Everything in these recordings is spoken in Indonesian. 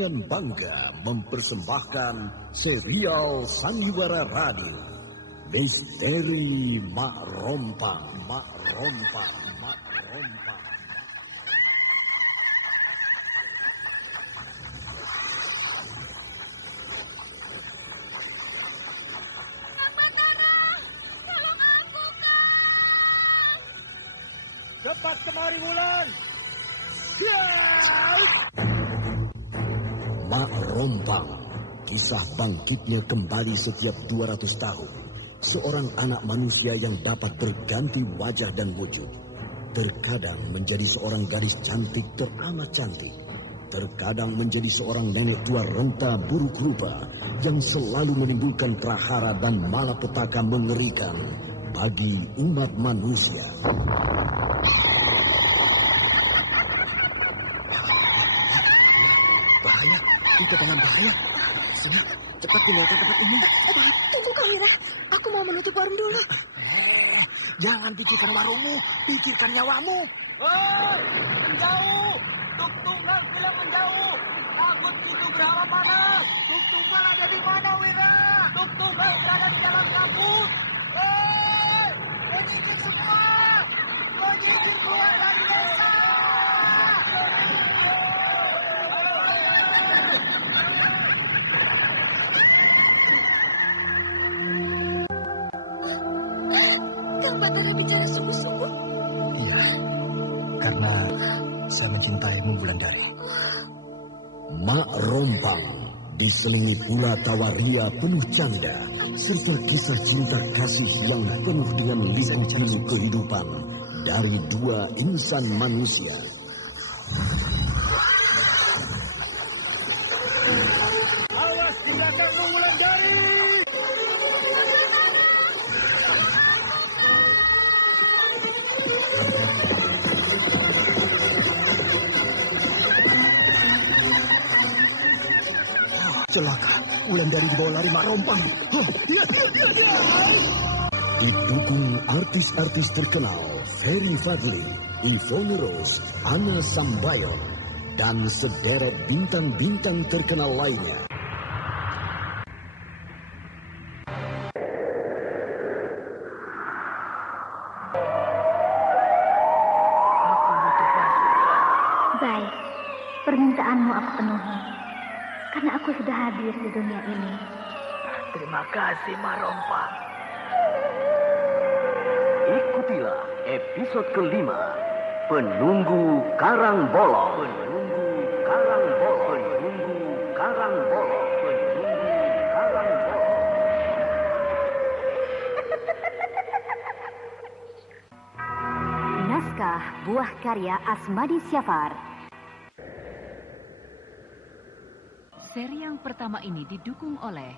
dengan bangga mempersembahkan serial Sandiwara Radio Misteri Mak Rompang. Cepat kemari, Wulan. Mak Rompang, kisah bangkitnya kembali setiap 200 tahun. Seorang anak manusia yang dapat berganti wajah dan wujud. Terkadang menjadi seorang gadis cantik teramat cantik. Terkadang menjadi seorang nenek tua renta buruk rupa yang selalu menimbulkan prahara dan malapetaka mengerikan bagi umat manusia. Bahaya, itu dengan bahaya. Sini, cepat tinggalkan tempat ini. Tunggu Kahira, aku mau menutup warung dulu. Jangan pikirkan warungmu, pikirkan nyawamu. Menjauh, Tuk Tunggal sudah menjauh. Takut itu berapa mana? Tuk Tunggal ada di mana, Wira? Tuk Tunggal berada di dalam kabut. Menyingkir semua, menyingkir keluar dari desa. Kang Batara bicara sungguh-sungguh. Iya, karena saya mencintaimu, Wulandari. Mak Rompang diselingi pula tawaria penuh canda serta kisah cinta kasih yang penuh dengan liku-liku kehidupan dari dua insan manusia. Awas di belakangmu, Wulandari! Celaka, Wulandari dibawa lari Mak Rompang. Didukung artis-artis terkenal Ferry Fadli, Yvonne Rose, Anna Sambayon, dan sederet bintang-bintang terkenal lainnya. Baik, permintaanmu aku penuhi. Karena aku sudah hadir di dunia ini. Terima kasih, Mak Rompang. Ikutilah episode kelima, Penunggu Karang Bolong. Penunggu Karang Bolong. Penunggu Karang Bolong. Penunggu Karang Bolong. Naskah buah karya Asmadi Syafar. Seri yang pertama ini didukung oleh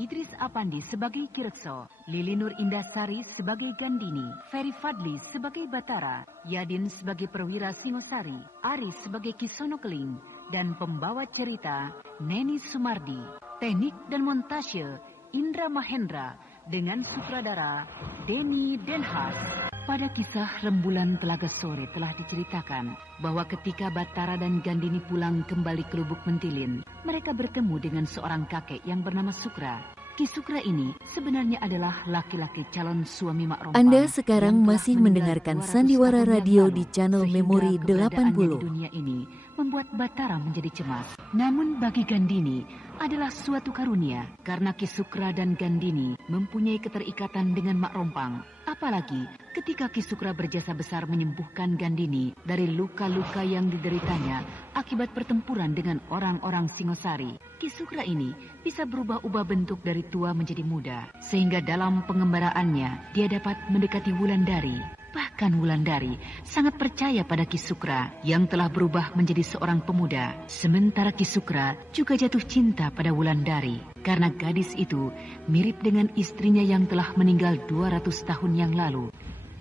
Idris Apandi sebagai Kirekso, Lili Nur Indasari sebagai Gandini, Ferry Fadli sebagai Batara, Yadin sebagai Perwira Singosari, Aris sebagai Kisono Keling, dan pembawa cerita Neni Sumardi. Teknik dan montase Indra Mahendra dengan sutradara Denny Denhas. Pada kisah Rembulan Telaga Sore telah diceritakan bahwa ketika Batara dan Gandini pulang kembali ke Lubuk Mentilin, mereka bertemu dengan seorang kakek yang bernama Sukra. Ki Sukra ini sebenarnya adalah laki-laki calon suami Mak Rompang. Anda sekarang masih mendengarkan Sandiwara Radio di channel Memori 80. Di dunia ini membuat Batara menjadi cemas. Namun bagi Gandini adalah suatu karunia karena Ki Sukra dan Gandini mempunyai keterikatan dengan Mak Rompang. Apalagi ketika Ki Sukra berjasa besar menyembuhkan Gandini dari luka-luka yang dideritanya akibat pertempuran dengan orang-orang Singosari. Ki Sukra ini bisa berubah-ubah bentuk dari tua menjadi muda, sehingga dalam pengembaraannya dia dapat mendekati Wulandari. Bahkan Wulandari sangat percaya pada Ki Sukra yang telah berubah menjadi seorang pemuda. Sementara Ki Sukra juga jatuh cinta pada Wulandari karena gadis itu mirip dengan istrinya yang telah meninggal 200 tahun yang lalu.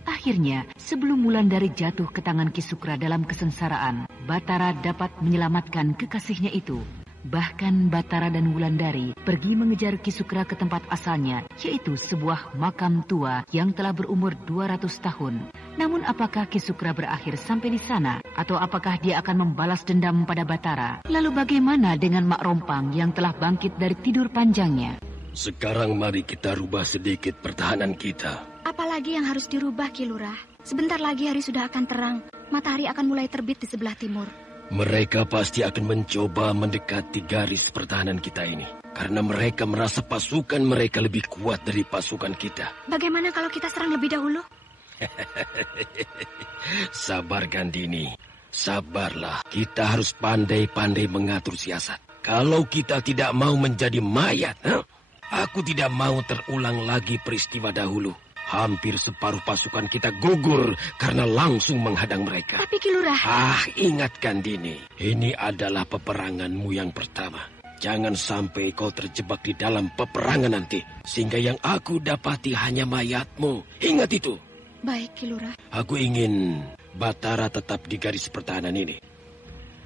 Akhirnya, sebelum Wulandari jatuh ke tangan Ki Sukra dalam kesengsaraan, Batara dapat menyelamatkan kekasihnya itu. Bahkan Batara dan Wulandari pergi mengejar Ki Sukra ke tempat asalnya, yaitu sebuah makam tua yang telah berumur 200 tahun. Namun apakah Ki Sukra berakhir sampai di sana? Atau apakah dia akan membalas dendam pada Batara? Lalu bagaimana dengan Mak Rompang yang telah bangkit dari tidur panjangnya? Sekarang mari kita rubah sedikit pertahanan kita. Apalagi yang harus dirubah, Ki Lurah? Sebentar lagi hari sudah akan terang. Matahari akan mulai terbit di sebelah timur. Mereka pasti akan mencoba mendekati garis pertahanan kita ini. Karena mereka merasa pasukan mereka lebih kuat dari pasukan kita. Bagaimana kalau kita serang lebih dahulu? Sabar Gandini, sabarlah. Kita harus pandai-pandai mengatur siasat. Kalau kita tidak mau menjadi mayat, aku tidak mau terulang lagi peristiwa dahulu. Hampir separuh pasukan kita gugur karena langsung menghadang mereka. Tapi Ki Lurah... Ingat Gandini, ini adalah peperanganmu yang pertama. Jangan sampai kau terjebak di dalam peperangan nanti, sehingga yang aku dapati hanya mayatmu. Ingat itu. Baik, Ki Lurah. Aku ingin Batara tetap di garis pertahanan ini.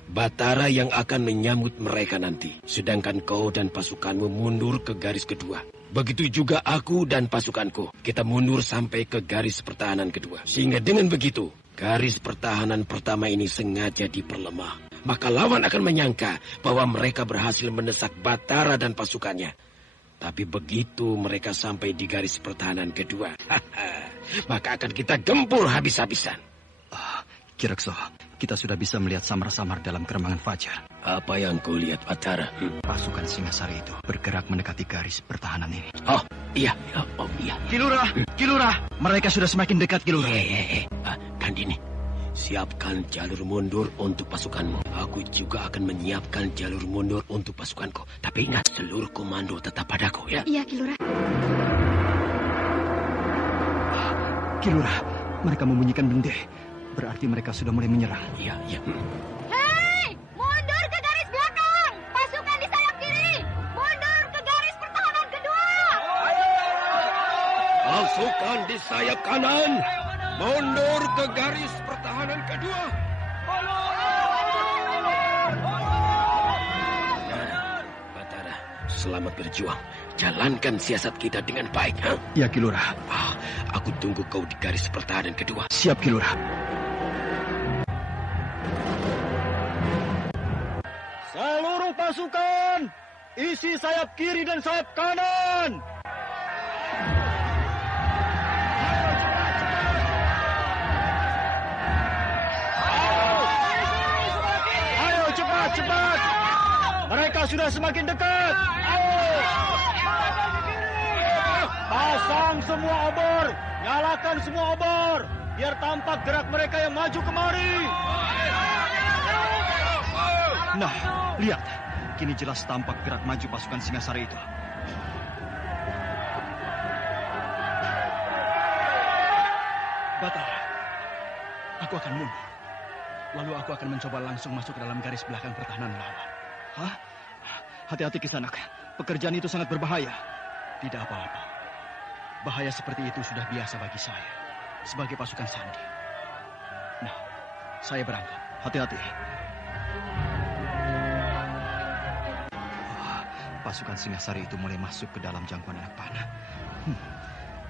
Batara yang akan menyambut mereka nanti, sedangkan kau dan pasukanmu mundur ke garis kedua. Begitu juga aku dan pasukanku. Kita mundur sampai ke garis pertahanan kedua. Sehingga dengan begitu, garis pertahanan pertama ini sengaja diperlemah. Maka lawan akan menyangka bahwa mereka berhasil mendesak Batara dan pasukannya. Tapi begitu mereka sampai di garis pertahanan kedua, maka akan kita gempur habis-habisan. Kirakso, kita sudah bisa melihat samar-samar dalam keremangan fajar. Apa yang kau lihat, Batara? Pasukan Singasari itu bergerak mendekati garis pertahanan ini. Oh, iya. Ki Lurah, mereka sudah semakin dekat, Ki Lurah. Gandini, siapkan jalur mundur untuk pasukanmu. Aku juga akan menyiapkan jalur mundur untuk pasukanku. Tapi ingat, seluruh komando tetap padaku, ya? Iya, Ki Lurah. Ki Lurah, mereka membunyikan bende. Berarti mereka sudah mulai menyerang. Iya. Hei! Mundur ke garis belakang! Pasukan di sayap kiri! Mundur ke garis pertahanan kedua! Pasukan di sayap kanan, mundur ke garis pertahanan kedua. Batara, selamat berjuang. Jalankan siasat kita dengan baik, ha? Ya, Ki Lurah. Aku tunggu kau di garis pertahanan kedua. Siap, Ki Lurah. Seluruh pasukan, isi sayap kiri dan sayap kanan. Ayo cepat. Mereka sudah semakin dekat. Pasang semua obor, nyalakan semua obor, biar tampak gerak mereka yang maju kemari. Nah, lihat. Kini jelas tampak gerak maju pasukan Singasari itu. Batara, aku akan mundur. Lalu aku akan mencoba langsung masuk ke dalam garis belakang pertahanan lawan. Hati-hati Kisanak. Pekerjaan itu sangat berbahaya. Tidak apa-apa. Bahaya seperti itu sudah biasa bagi saya. Sebagai pasukan Sandi. Nah, saya berangkat. Hati-hati. Pasukan Singasari itu mulai masuk ke dalam jangkauan anak panah.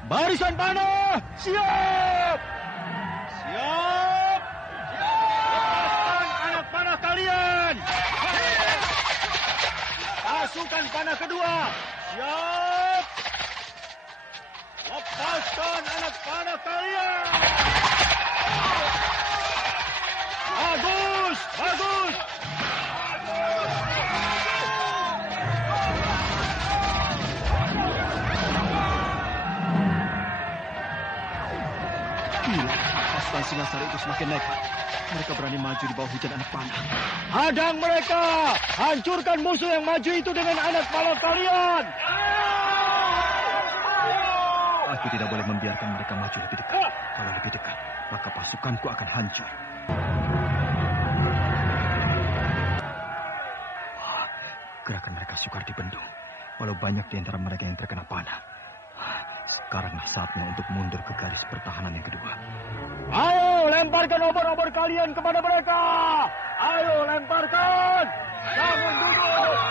Barisan panah, siap! Siap! Lepaskan anak panah kalian! Pasukan panah kedua, siap! Lepaskan anak panah kalian! Bagus! Pasukan Singasari itu semakin nekat. Mereka berani maju di bawah hujan anak panah. Hadang mereka! Hancurkan musuh yang maju itu dengan anak panah kalian! Aku tidak boleh membiarkan mereka maju lebih dekat. Kalau lebih dekat, maka pasukanku akan hancur. Gerakan mereka sukar dibendung. Walau banyak di antara mereka yang terkena panah. Sekaranglah saatnya untuk mundur ke garis pertahanan yang kedua. Ayo, lemparkan obor-obor kalian kepada mereka! Ayo, lemparkan! Jangan duduk!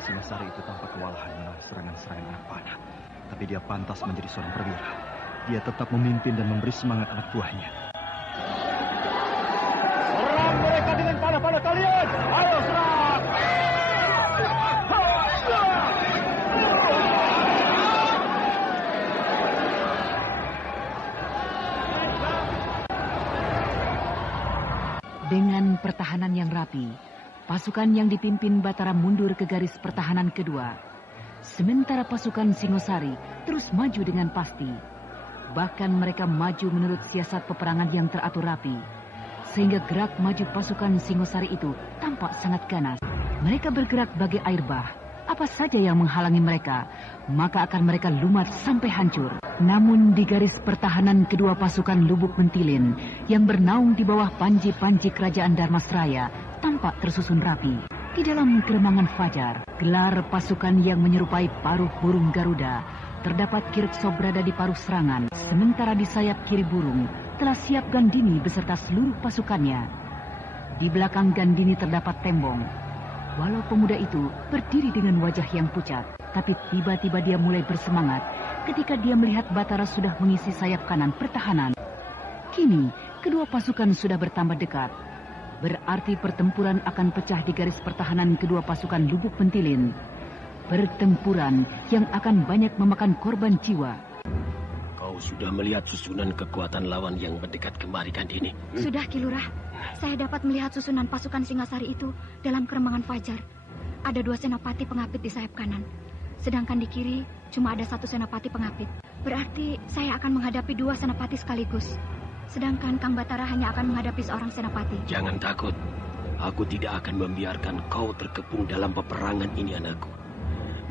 Singasari itu tampak kewalahan menahan serangan-serangan anak panah. Tapi dia pantas menjadi seorang perwira. Dia tetap memimpin dan memberi semangat anak buahnya. Serang mereka dengan panah-panah kalian! Ayo serang! Dengan pertahanan yang rapi, pasukan yang dipimpin Batara mundur ke garis pertahanan kedua. Sementara pasukan Singosari terus maju dengan pasti. Bahkan mereka maju menurut siasat peperangan yang teratur rapi. Sehingga gerak maju pasukan Singosari itu tampak sangat ganas. Mereka bergerak bagai air bah. Apa saja yang menghalangi mereka, maka akan mereka lumat sampai hancur. Namun di garis pertahanan kedua pasukan Lubuk Mentilin yang bernaung di bawah panji-panji kerajaan Darmasraya tampak tersusun rapi. Di dalam keremangan fajar, gelar pasukan yang menyerupai paruh burung Garuda, terdapat Kirekso berada di paruh serangan, sementara di sayap kiri burung telah siap Gandini beserta seluruh pasukannya. Di belakang Gandini terdapat Tembong. Walau pemuda itu berdiri dengan wajah yang pucat, tapi tiba-tiba dia mulai bersemangat ketika dia melihat Batara sudah mengisi sayap kanan pertahanan. Kini, kedua pasukan sudah bertambah dekat. Berarti pertempuran akan pecah di garis pertahanan kedua pasukan Lubuk Mentilin. Pertempuran yang akan banyak memakan korban jiwa. Kau sudah melihat susunan kekuatan lawan yang mendekat kemari, Gandini? Sudah, Ki Lurah. Saya dapat melihat susunan pasukan Singasari itu dalam keremangan fajar. Ada 2 senapati pengapit di sayap kanan. Sedangkan di kiri cuma ada 1 senapati pengapit. Berarti saya akan menghadapi 2 senapati sekaligus. Sedangkan Kang Batara hanya akan menghadapi seorang senapati. Jangan takut. Aku tidak akan membiarkan kau terkepung dalam peperangan ini, anakku.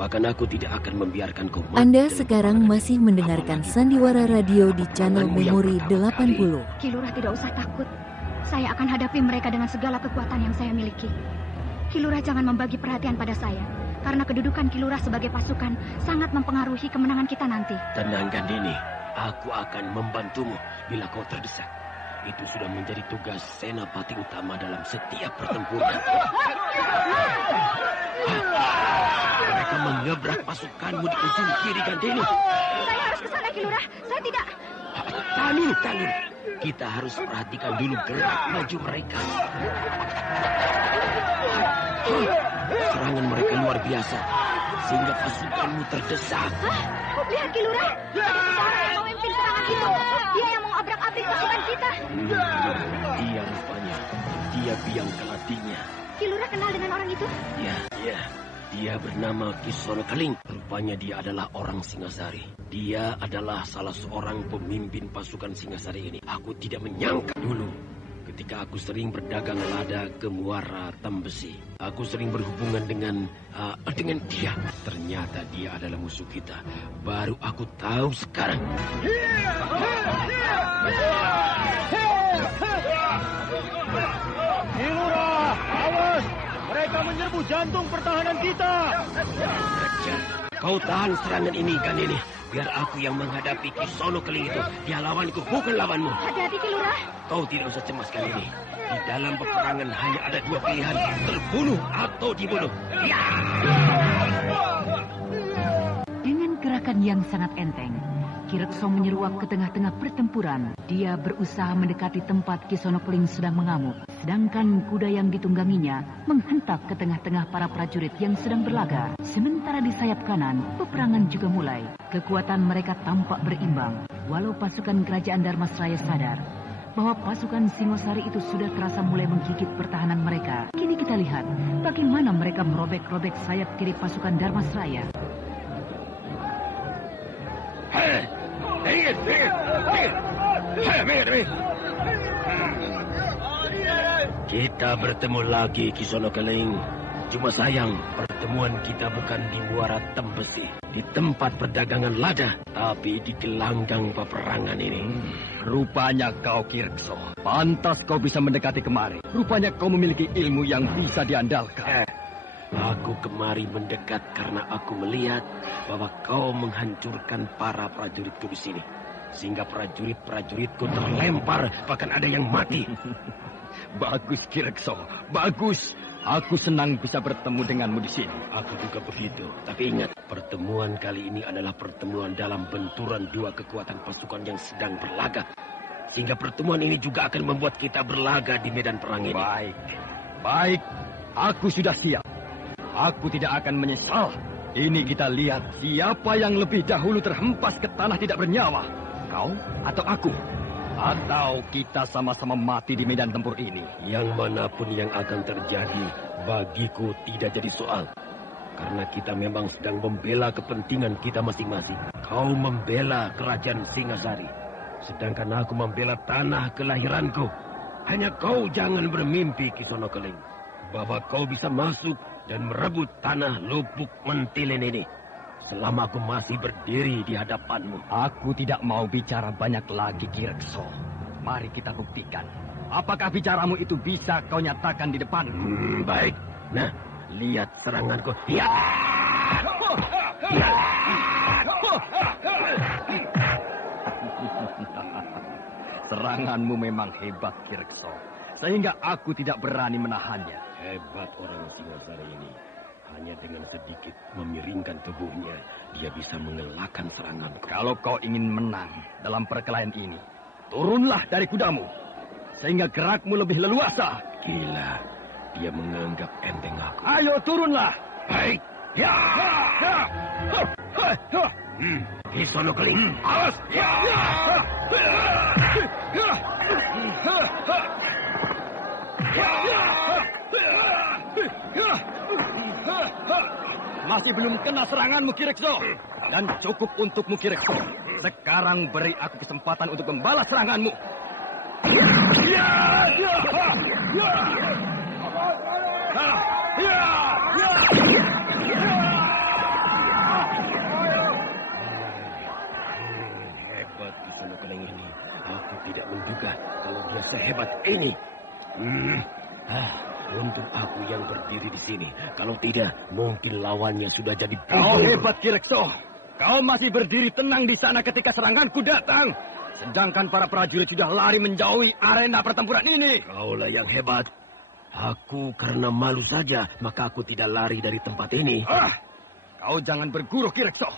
Bahkan aku tidak akan membiarkan kau mati. Anda sekarang masih mendengarkan Sandiwara Radio di channel Memori 80. Ki Lurah tidak usah takut. Saya akan hadapi mereka dengan segala kekuatan yang saya miliki. Ki Lurah jangan membagi perhatian pada saya, karena kedudukan Ki Lurah sebagai pasukan sangat mempengaruhi kemenangan kita nanti. Tenang, Gandini. Aku akan membantumu bila kau terdesak. Itu sudah menjadi tugas senapati utama dalam setiap pertempuran. Mereka mengebrak pasukanmu di ujung kiri, Gandini. Saya harus ke sana, Ki Lurah. Saya tidak... Tahan dulu. Kita harus perhatikan dulu gerak maju mereka. Serangan mereka luar biasa, sehingga pasukanmu terdesak. Lihat, Ki Lurah. Ada seseorang yang memimpin serangan itu. Dia yang mengobrak-abrik pasukan kita. Iya rupanya. Dia biang keladinya. Ki Lurah kenal dengan orang itu? Iya. Dia bernama Kisono Keling. Rupanya dia adalah orang Singasari. Dia adalah salah seorang pemimpin pasukan Singasari ini. Aku tidak menyangka dulu ketika aku sering berdagang lada ke Muara Tambesi. Aku sering berhubungan dengan dia. Ternyata dia adalah musuh kita. Baru aku tahu sekarang. Kilurah, awas! Mereka menyerbu jantung pertahanan kita. Kau tahan serangan ini, Gandini. Biar aku yang menghadapi Kisono Keling itu. Dia lawanku, bukan lawanmu. Hati-hati, Ki Lurah. Kau tidak usah cemas, Gandini. Di dalam peperangan hanya ada 2 pilihan. Terbunuh atau dibunuh. Ya! Dengan gerakan yang sangat enteng, Kirekso menyeruak ke tengah-tengah pertempuran. Dia berusaha mendekati tempat Kisono Keling sedang mengamuk. Sedangkan kuda yang ditungganginya menghentak ke tengah-tengah para prajurit yang sedang berlaga. Sementara di sayap kanan, peperangan juga mulai. Kekuatan mereka tampak berimbang. Walau pasukan kerajaan Darmasraya sadar bahwa pasukan Singosari itu sudah terasa mulai menggigit pertahanan mereka. Kini kita lihat bagaimana mereka merobek-robek sayap kiri pasukan Darmasraya. Kita bertemu lagi, Kisono Keling. Cuma sayang, pertemuan kita bukan di Muara Tambesi, di tempat perdagangan lada, tapi di gelanggang peperangan ini. Rupanya kau, Kirekso. Pantas kau bisa mendekati kemari. Rupanya kau memiliki ilmu yang bisa diandalkan. Aku kemari mendekat karena aku melihat bahwa kau menghancurkan para prajuritku di sini. Sehingga prajurit-prajuritku terlempar, bahkan ada yang mati. Bagus, Kirekso. Bagus. Aku senang bisa bertemu denganmu di sini. Aku juga begitu. Tapi ingat, pertemuan kali ini adalah pertemuan dalam benturan dua kekuatan pasukan yang sedang berlaga. Sehingga pertemuan ini juga akan membuat kita berlaga di medan perang ini. Baik. Aku sudah siap. Aku tidak akan menyesal. Ini kita lihat siapa yang lebih dahulu terhempas ke tanah tidak bernyawa. Kau atau aku? Atau kita sama-sama mati di medan tempur ini? Yang manapun yang akan terjadi, bagiku tidak jadi soal. Karena kita memang sedang membela kepentingan kita masing-masing. Kau membela kerajaan Singasari. Sedangkan aku membela tanah kelahiranku. Hanya kau jangan bermimpi, Kisono Keling, bahwa kau bisa masuk dan merebut tanah Lubuk Mentilin ini. Selama aku masih berdiri di hadapanmu. Aku tidak mau bicara banyak lagi, Ki Rekso. Mari kita buktikan. Apakah bicaramu itu bisa kau nyatakan di depan? Baik. Nah, lihat seranganku. Ya! Ya! Seranganmu memang hebat, Ki Rekso. Sehingga aku tidak berani menahannya. Hebat orang Singasari ini. Hanya dengan sedikit memiringkan tubuhnya, dia bisa mengelakkan seranganku. Kalau kau ingin menang dalam perkelahian ini, turunlah dari kudamu. Sehingga gerakmu lebih leluasa. Gila, dia menganggap enteng aku. Ayo turunlah. Baik. Ya! Kisono Keling, awas! Masih belum kena seranganmu, Ki Rekso. Dan cukup untukmu, Ki Rekso. Sekarang beri aku kesempatan untuk membalas seranganmu. Hebat Kisono Keling ini. Aku tidak menduga kalau dia sehebat ini. Untung aku yang berdiri di sini. Kalau tidak, mungkin lawannya sudah jadi Kau hebat, Ki Rekso. Kau masih berdiri tenang di sana ketika seranganku datang. Sedangkan para prajurit sudah lari menjauhi arena pertempuran ini. Kaulah yang hebat. Aku karena malu saja, maka aku tidak lari dari tempat ini. Kau jangan berguruh, Ki Rekso.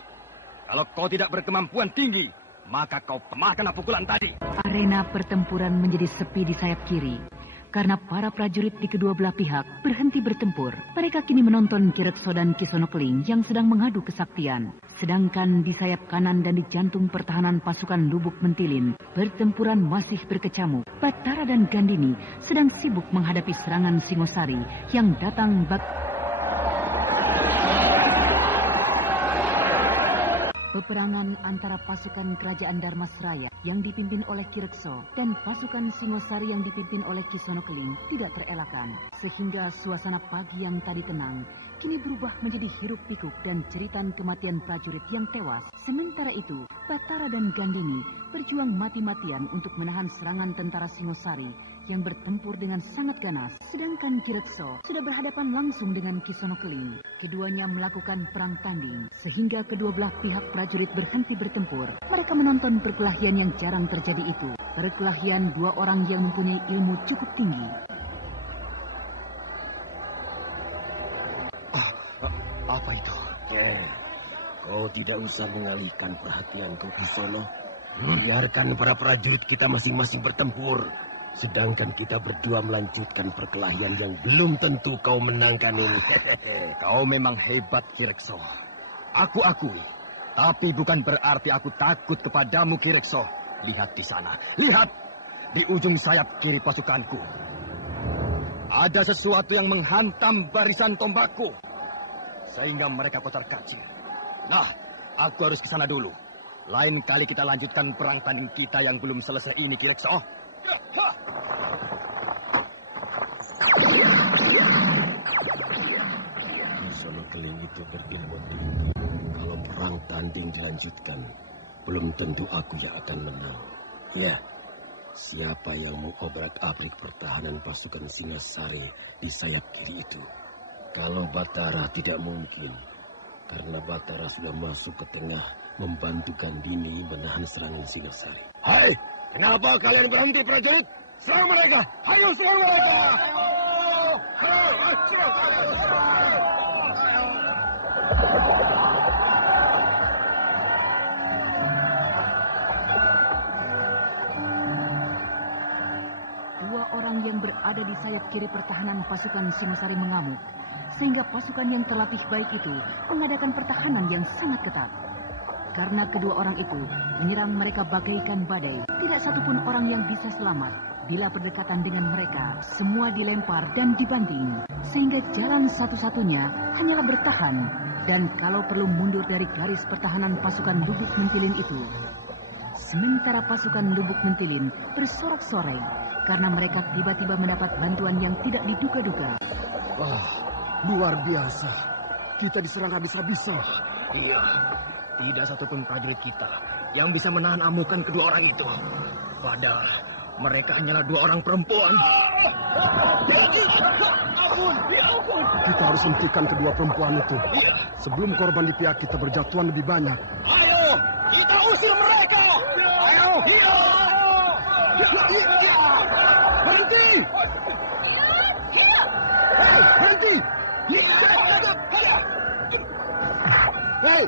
Kalau kau tidak berkemampuan tinggi, maka kau kemakan pukulan tadi. Arena pertempuran menjadi sepi di sayap kiri. Karena para prajurit di kedua belah pihak berhenti bertempur. Mereka kini menonton Ki Rekso dan Kisono Keling yang sedang mengadu kesaktian. Sedangkan di sayap kanan dan di jantung pertahanan pasukan Lubuk Mentilin, pertempuran masih berkecamuk. Batara dan Gandini sedang sibuk menghadapi serangan Singosari yang datang Peperangan antara pasukan kerajaan Darmasraya yang dipimpin oleh Ki Rekso dan pasukan Singosari yang dipimpin oleh Kisono Keling tidak terelakkan. Sehingga suasana pagi yang tadi tenang kini berubah menjadi hiruk pikuk dan jeritan kematian prajurit yang tewas. Sementara itu, Batara dan Gandini berjuang mati-matian untuk menahan serangan tentara Singosari yang bertempur dengan sangat ganas. Sedangkan Ki Rekso sudah berhadapan langsung dengan Kisono Keling. Keduanya melakukan perang tanding sehingga kedua belah pihak prajurit berhenti bertempur. Mereka menonton perkelahian yang jarang terjadi itu. Perkelahian dua orang yang mempunyai ilmu cukup tinggi. Apa itu? Kau tidak usah mengalihkan perhatianku, Kisono. Biarkan para prajurit kita masing-masing bertempur. Sedangkan kita berdua melanjutkan perkelahian yang belum tentu kau menangkan ini. Kau memang hebat, Ki Rekso. Aku akui. Tapi bukan berarti aku takut kepadamu, Ki Rekso. Lihat di sana. Lihat! Di ujung sayap kiri pasukanku. Ada sesuatu yang menghantam barisan tombakku. Sehingga mereka kocar kacir. Nah, aku harus ke sana dulu. Lain kali kita lanjutkan perang tanding kita yang belum selesai ini, Ki Rekso. Kisono Keling itu berilmu tinggi. Kalau perang tanding dilanjutkan, belum tentu aku yang akan menang. Ya, siapa yang mau obrak-abrik pertahanan pasukan Singasari di sayap kiri itu? Kalau Batara tidak mungkin, karena Batara sudah masuk ke tengah membantu Gandini menahan serangan Singasari. Hai, kenapa kalian berhenti prajurit? Serang mereka! Ayo serang mereka! Dua orang yang berada di sayap kiri pertahanan pasukan Singasari mengamuk, sehingga pasukan yang terlatih baik itu mengadakan pertahanan yang sangat ketat. Karena kedua orang itu menyerang mereka bagaikan badai, tidak satupun orang yang bisa selamat. Bila berdekatan dengan mereka, semua dilempar dan dibanting, sehingga jalan satu-satunya hanyalah bertahan, dan kalau perlu mundur dari garis pertahanan pasukan Lubuk Mentilin itu. Sementara pasukan Lubuk Mentilin bersorak-sorai, karena mereka tiba-tiba mendapat bantuan yang tidak diduga-duga. Wah, luar biasa. Kita diserang habis-habisan. Iya, tidak satupun prajurit kita yang bisa menahan amukan kedua orang itu. Padahal mereka hanyalah dua orang perempuan. Kita harus hentikan kedua perempuan itu. Sebelum korban di pihak kita berjatuhan lebih banyak. Ayo, kita usir mereka. Ayo. Berhenti! Berhenti! Hei,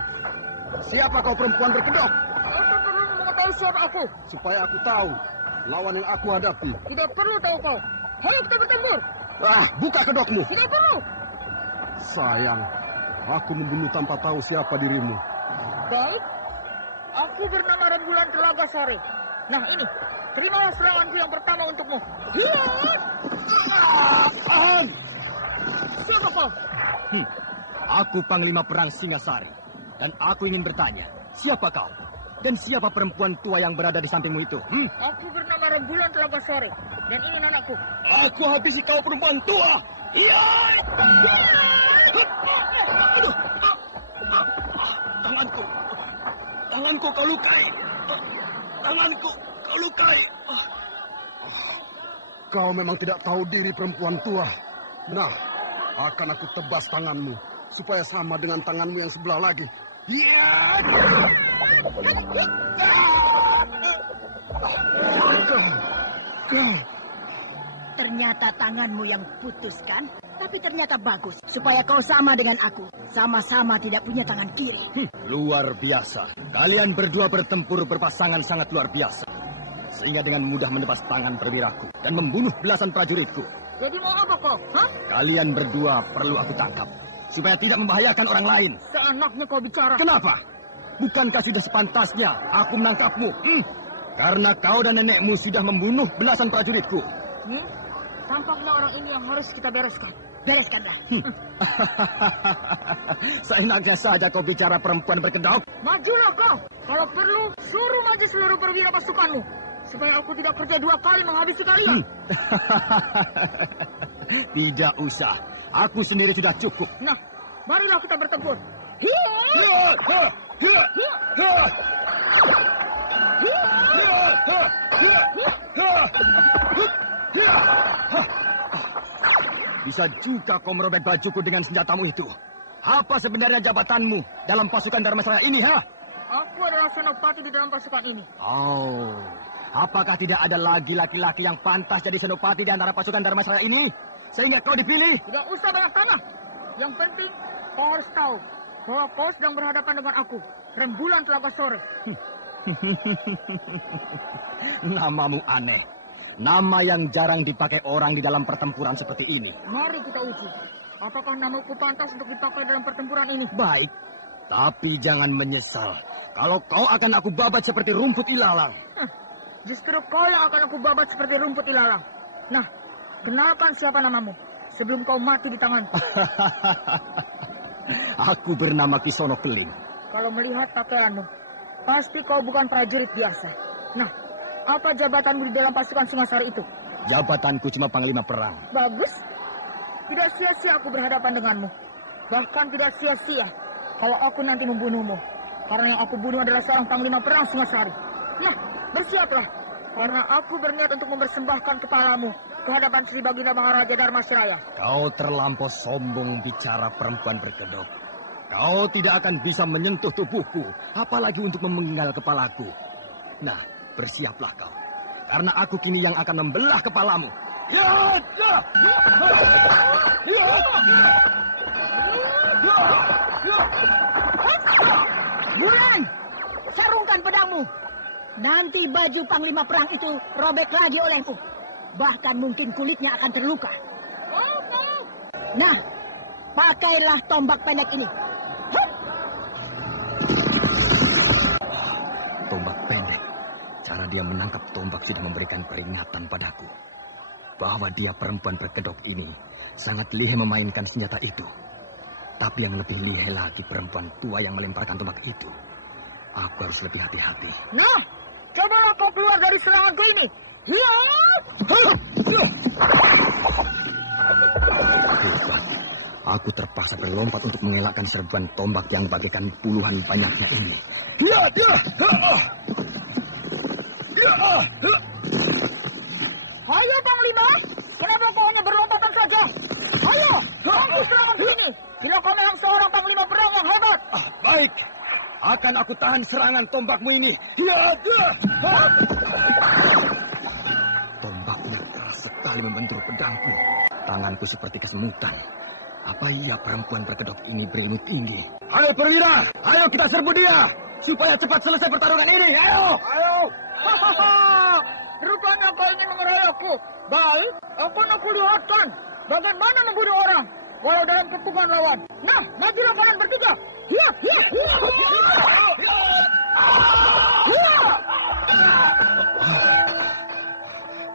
siapa kau perempuan berkedok? Aku perlu mengetahui siapa aku. Supaya aku tahu lawan yang aku hadapi. Tidak perlu tahu kau. Ayo kita bertempur. Buka kedokmu. Tidak perlu. Sayang, aku membunuh tanpa tahu siapa dirimu. Baik. Aku bernama Rembulan Telaga Sari. Nah ini, terimalah seranganku yang pertama untukmu. Siapa kau? Aku Panglima Perang Singasari. Dan aku ingin bertanya, siapa kau? Dan siapa perempuan tua yang berada di sampingmu itu? Aku bernama Rembulan Telaga Sari. Dan ini anakku. Aku habisi kau perempuan tua! Tanganku kau lukai! Tanganku kau lukai! Kau memang tidak tahu diri perempuan tua. Nah, akan aku tebas tanganmu. Supaya sama dengan tanganmu yang sebelah lagi. Kau. Ternyata tanganmu yang putus kan? Tapi ternyata bagus. Supaya kau sama dengan aku. Sama-sama tidak punya tangan kiri. Luar biasa. Kalian berdua bertempur berpasangan sangat luar biasa. Sehingga dengan mudah menebas tangan perwiraku. Dan membunuh belasan prajuritku. Jadi mau apa kau? Hah? Kalian berdua perlu aku tangkap. Supaya tidak membahayakan orang lain. Seenaknya kau bicara. Kenapa? Bukankah sudah sepantasnya aku menangkapmu? Karena kau dan nenekmu sudah membunuh belasan prajuritku. Tampaknya orang ini yang harus kita bereskan. Bereskanlah. Seenaknya saja kau bicara perempuan berkedok. Majulah kau. Kalau perlu, suruh maju seluruh perwira pasukanmu. Supaya aku tidak kerja dua kali menghabisi kalian. Tidak usah. Aku sendiri sudah cukup. Nah, marilah kita bertempur. Bisa juga kau merobek bajuku dengan senjatamu itu. Apa sebenarnya jabatanmu dalam pasukan Dharmasraya ini, ha? Aku adalah senopati di dalam pasukan ini. Oh, apakah tidak ada lagi laki-laki yang pantas jadi senopati di antara pasukan Dharmasraya ini? Sehingga kau dipilih. Tidak usah banyak tanya. Yang penting, kau harus tahu bahwa kau sedang berhadapan dengan aku, Rembulan Telaga Sore. Namamu aneh. Nama yang jarang dipakai orang di dalam pertempuran seperti ini. Mari kita uji. Apakah namaku pantas untuk dipakai dalam pertempuran ini? Baik. Tapi jangan menyesal. Kalau kau akan aku babat seperti rumput ilalang. Justru kau yang akan aku babat seperti rumput ilalang. Nah, kenalkan siapa namamu sebelum kau mati di tanganku. Aku bernama Kisono Keling. Kalau melihat pakaianmu, pasti kau bukan prajurit biasa. Nah, apa jabatanmu di dalam pasukan Singasari itu? Jabatanku cuma Panglima Perang. Bagus. Tidak sia-sia aku berhadapan denganmu. Bahkan tidak sia-sia kalau aku nanti membunuhmu. Karena yang aku bunuh adalah seorang Panglima Perang Singasari. Nah, bersiaplah. Karena aku berniat untuk mempersembahkan kepalamu ke hadapan Sri Baginda Maharaja Dharmasraya. Kau terlampau sombong bicara perempuan berkedok. Kau tidak akan bisa menyentuh tubuhku, apalagi untuk memenggal kepalaku. Nah, bersiaplah kau. Karena aku kini yang akan membelah kepalamu. Bulan, sarungkan pedangmu. Nanti baju panglima perang itu robek lagi olehmu. Bahkan mungkin kulitnya akan terluka. Nah, pakailah tombak pendek ini. Tombak pendek. Cara dia menangkap tombak sudah memberikan peringatan padaku. Bahwa dia perempuan berkedok ini sangat lihai memainkan senjata itu. Tapi yang lebih lihai lagi perempuan tua yang melemparkan tombak itu. Aku harus lebih hati-hati. Nah, cobalah kau keluar dari seranganku ini. Hebat. Aku terpaksa berlompat untuk mengelakkan serbuan tombak yang bagaikan puluhan banyaknya ini. Ayo, Panglima. Kenapa kau hanya berlompatan saja? Ayo, bantu serangan sini. Bila kau memang seorang panglima perang yang hebat. Baik. Akan aku tahan serangan tombakmu ini. Tombaknya keras sekali membentur pedangku. Tanganku seperti kesemutan. Apa iya perempuan berkedok ini berilmu tinggi? Ayo perwira, ayo kita serbu dia. Supaya cepat selesai pertarungan ini. Ayo. Rupanya kau ingin mengeroyokku. Baik, akan aku lihatkan bagaimana membunuh orang walau dalam kepungan lawan. Nah, majulah kalian bertiga.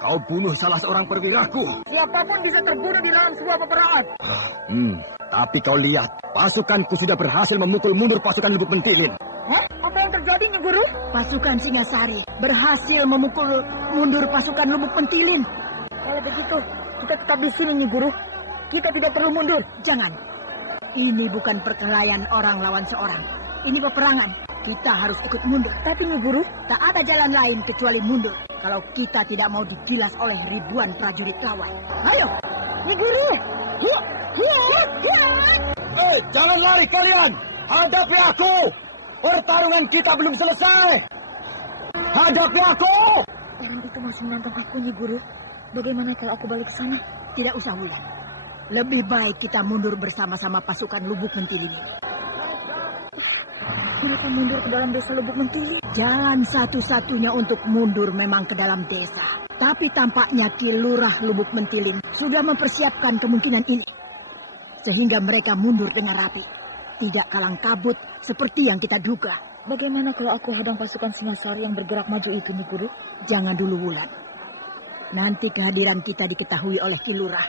Kau bunuh salah seorang perwiraku. Siapapun bisa terbunuh di dalam sebuah peperangan. Tapi kau lihat, pasukanku sudah berhasil memukul mundur pasukan Lubuk Mentilin. Apa yang terjadi, Nyi Guru? Pasukan Singasari berhasil memukul mundur pasukan Lubuk Mentilin. Kalau begitu, kita tetap di sini, Nyi Guru. Kita tidak perlu mundur. Jangan. Ini bukan perkelahian orang lawan seorang. Ini peperangan. Kita harus ikut mundur. Tapi, Nyi Guru, tak ada jalan lain kecuali mundur. Kalau kita tidak mau digilas oleh ribuan prajurit lawan. Ayo, Nyi Guru. Jangan lari kalian. Hadapi aku. Pertarungan kita belum selesai. Hadapi aku. Orang itu masih menantang aku, Nyi Guru. Bagaimana kalau aku balik ke sana? Tidak usah, Wulan. Lebih baik kita mundur bersama-sama pasukan Lubuk Mentilin. Mereka mundur ke dalam desa Lubuk Mentilin. Jalan satu-satunya untuk mundur memang ke dalam desa. Tapi tampaknya Ki Lurah Lubuk Mentilin sudah mempersiapkan kemungkinan ini. Sehingga mereka mundur dengan rapi. Tidak kalang kabut seperti yang kita duga. Bagaimana kalau aku hadang pasukan Singasari yang bergerak maju itu, Nyi Guru? Jangan dulu, Wulan. Nanti kehadiran kita diketahui oleh Ki Lurah,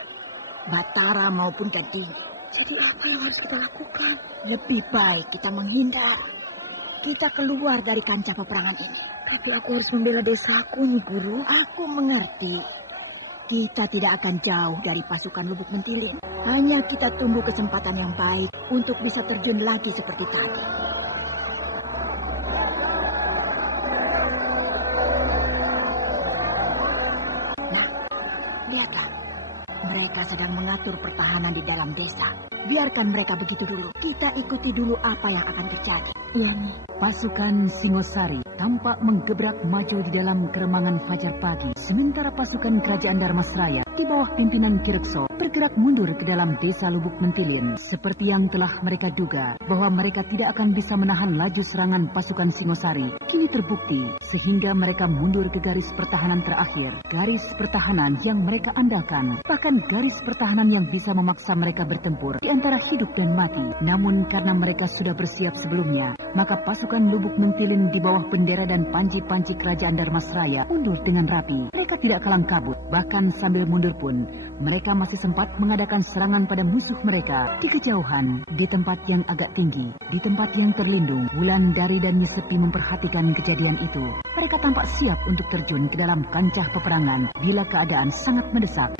Batara maupun Gandini. Jadi apa yang harus kita lakukan? Lebih baik kita menghindar. Kita keluar dari kancah peperangan ini. Tapi aku harus membela desaku, Nyi Guru. Aku mengerti. Kita tidak akan jauh dari pasukan Lubuk Mentilin. Hanya kita tunggu kesempatan yang baik untuk bisa terjun lagi seperti tadi. Nah, lihatlah. Mereka sedang mengatur pertahanan di dalam desa. Biarkan mereka begitu dulu. Kita ikuti dulu apa yang akan terjadi. Iya, pasukan Singosari tampak menggebrak maju di dalam keremangan fajar pagi. Sementara pasukan kerajaan Dharmasraya di bawah pimpinan Kirekso bergerak mundur ke dalam desa Lubuk Mentilin. Seperti yang telah mereka duga bahwa mereka tidak akan bisa menahan laju serangan pasukan Singosari. Kini terbukti sehingga mereka mundur ke garis pertahanan terakhir. Garis pertahanan yang mereka andalkan. Bahkan garis pertahanan yang bisa memaksa mereka bertempur di antara hidup dan mati. Namun karena mereka sudah bersiap sebelumnya, maka pasukan Lubuk Mentilin di bawah bendera dan panji-panji kerajaan Dharmasraya mundur dengan rapi. Mereka tidak kalang kabut, bahkan sambil mundur pun, mereka masih sempat mengadakan serangan pada musuh mereka di kejauhan, di tempat yang agak tinggi, di tempat yang terlindung. Wulandari dan Nyesepi memperhatikan kejadian itu. Mereka tampak siap untuk terjun ke dalam kancah peperangan bila keadaan sangat mendesak.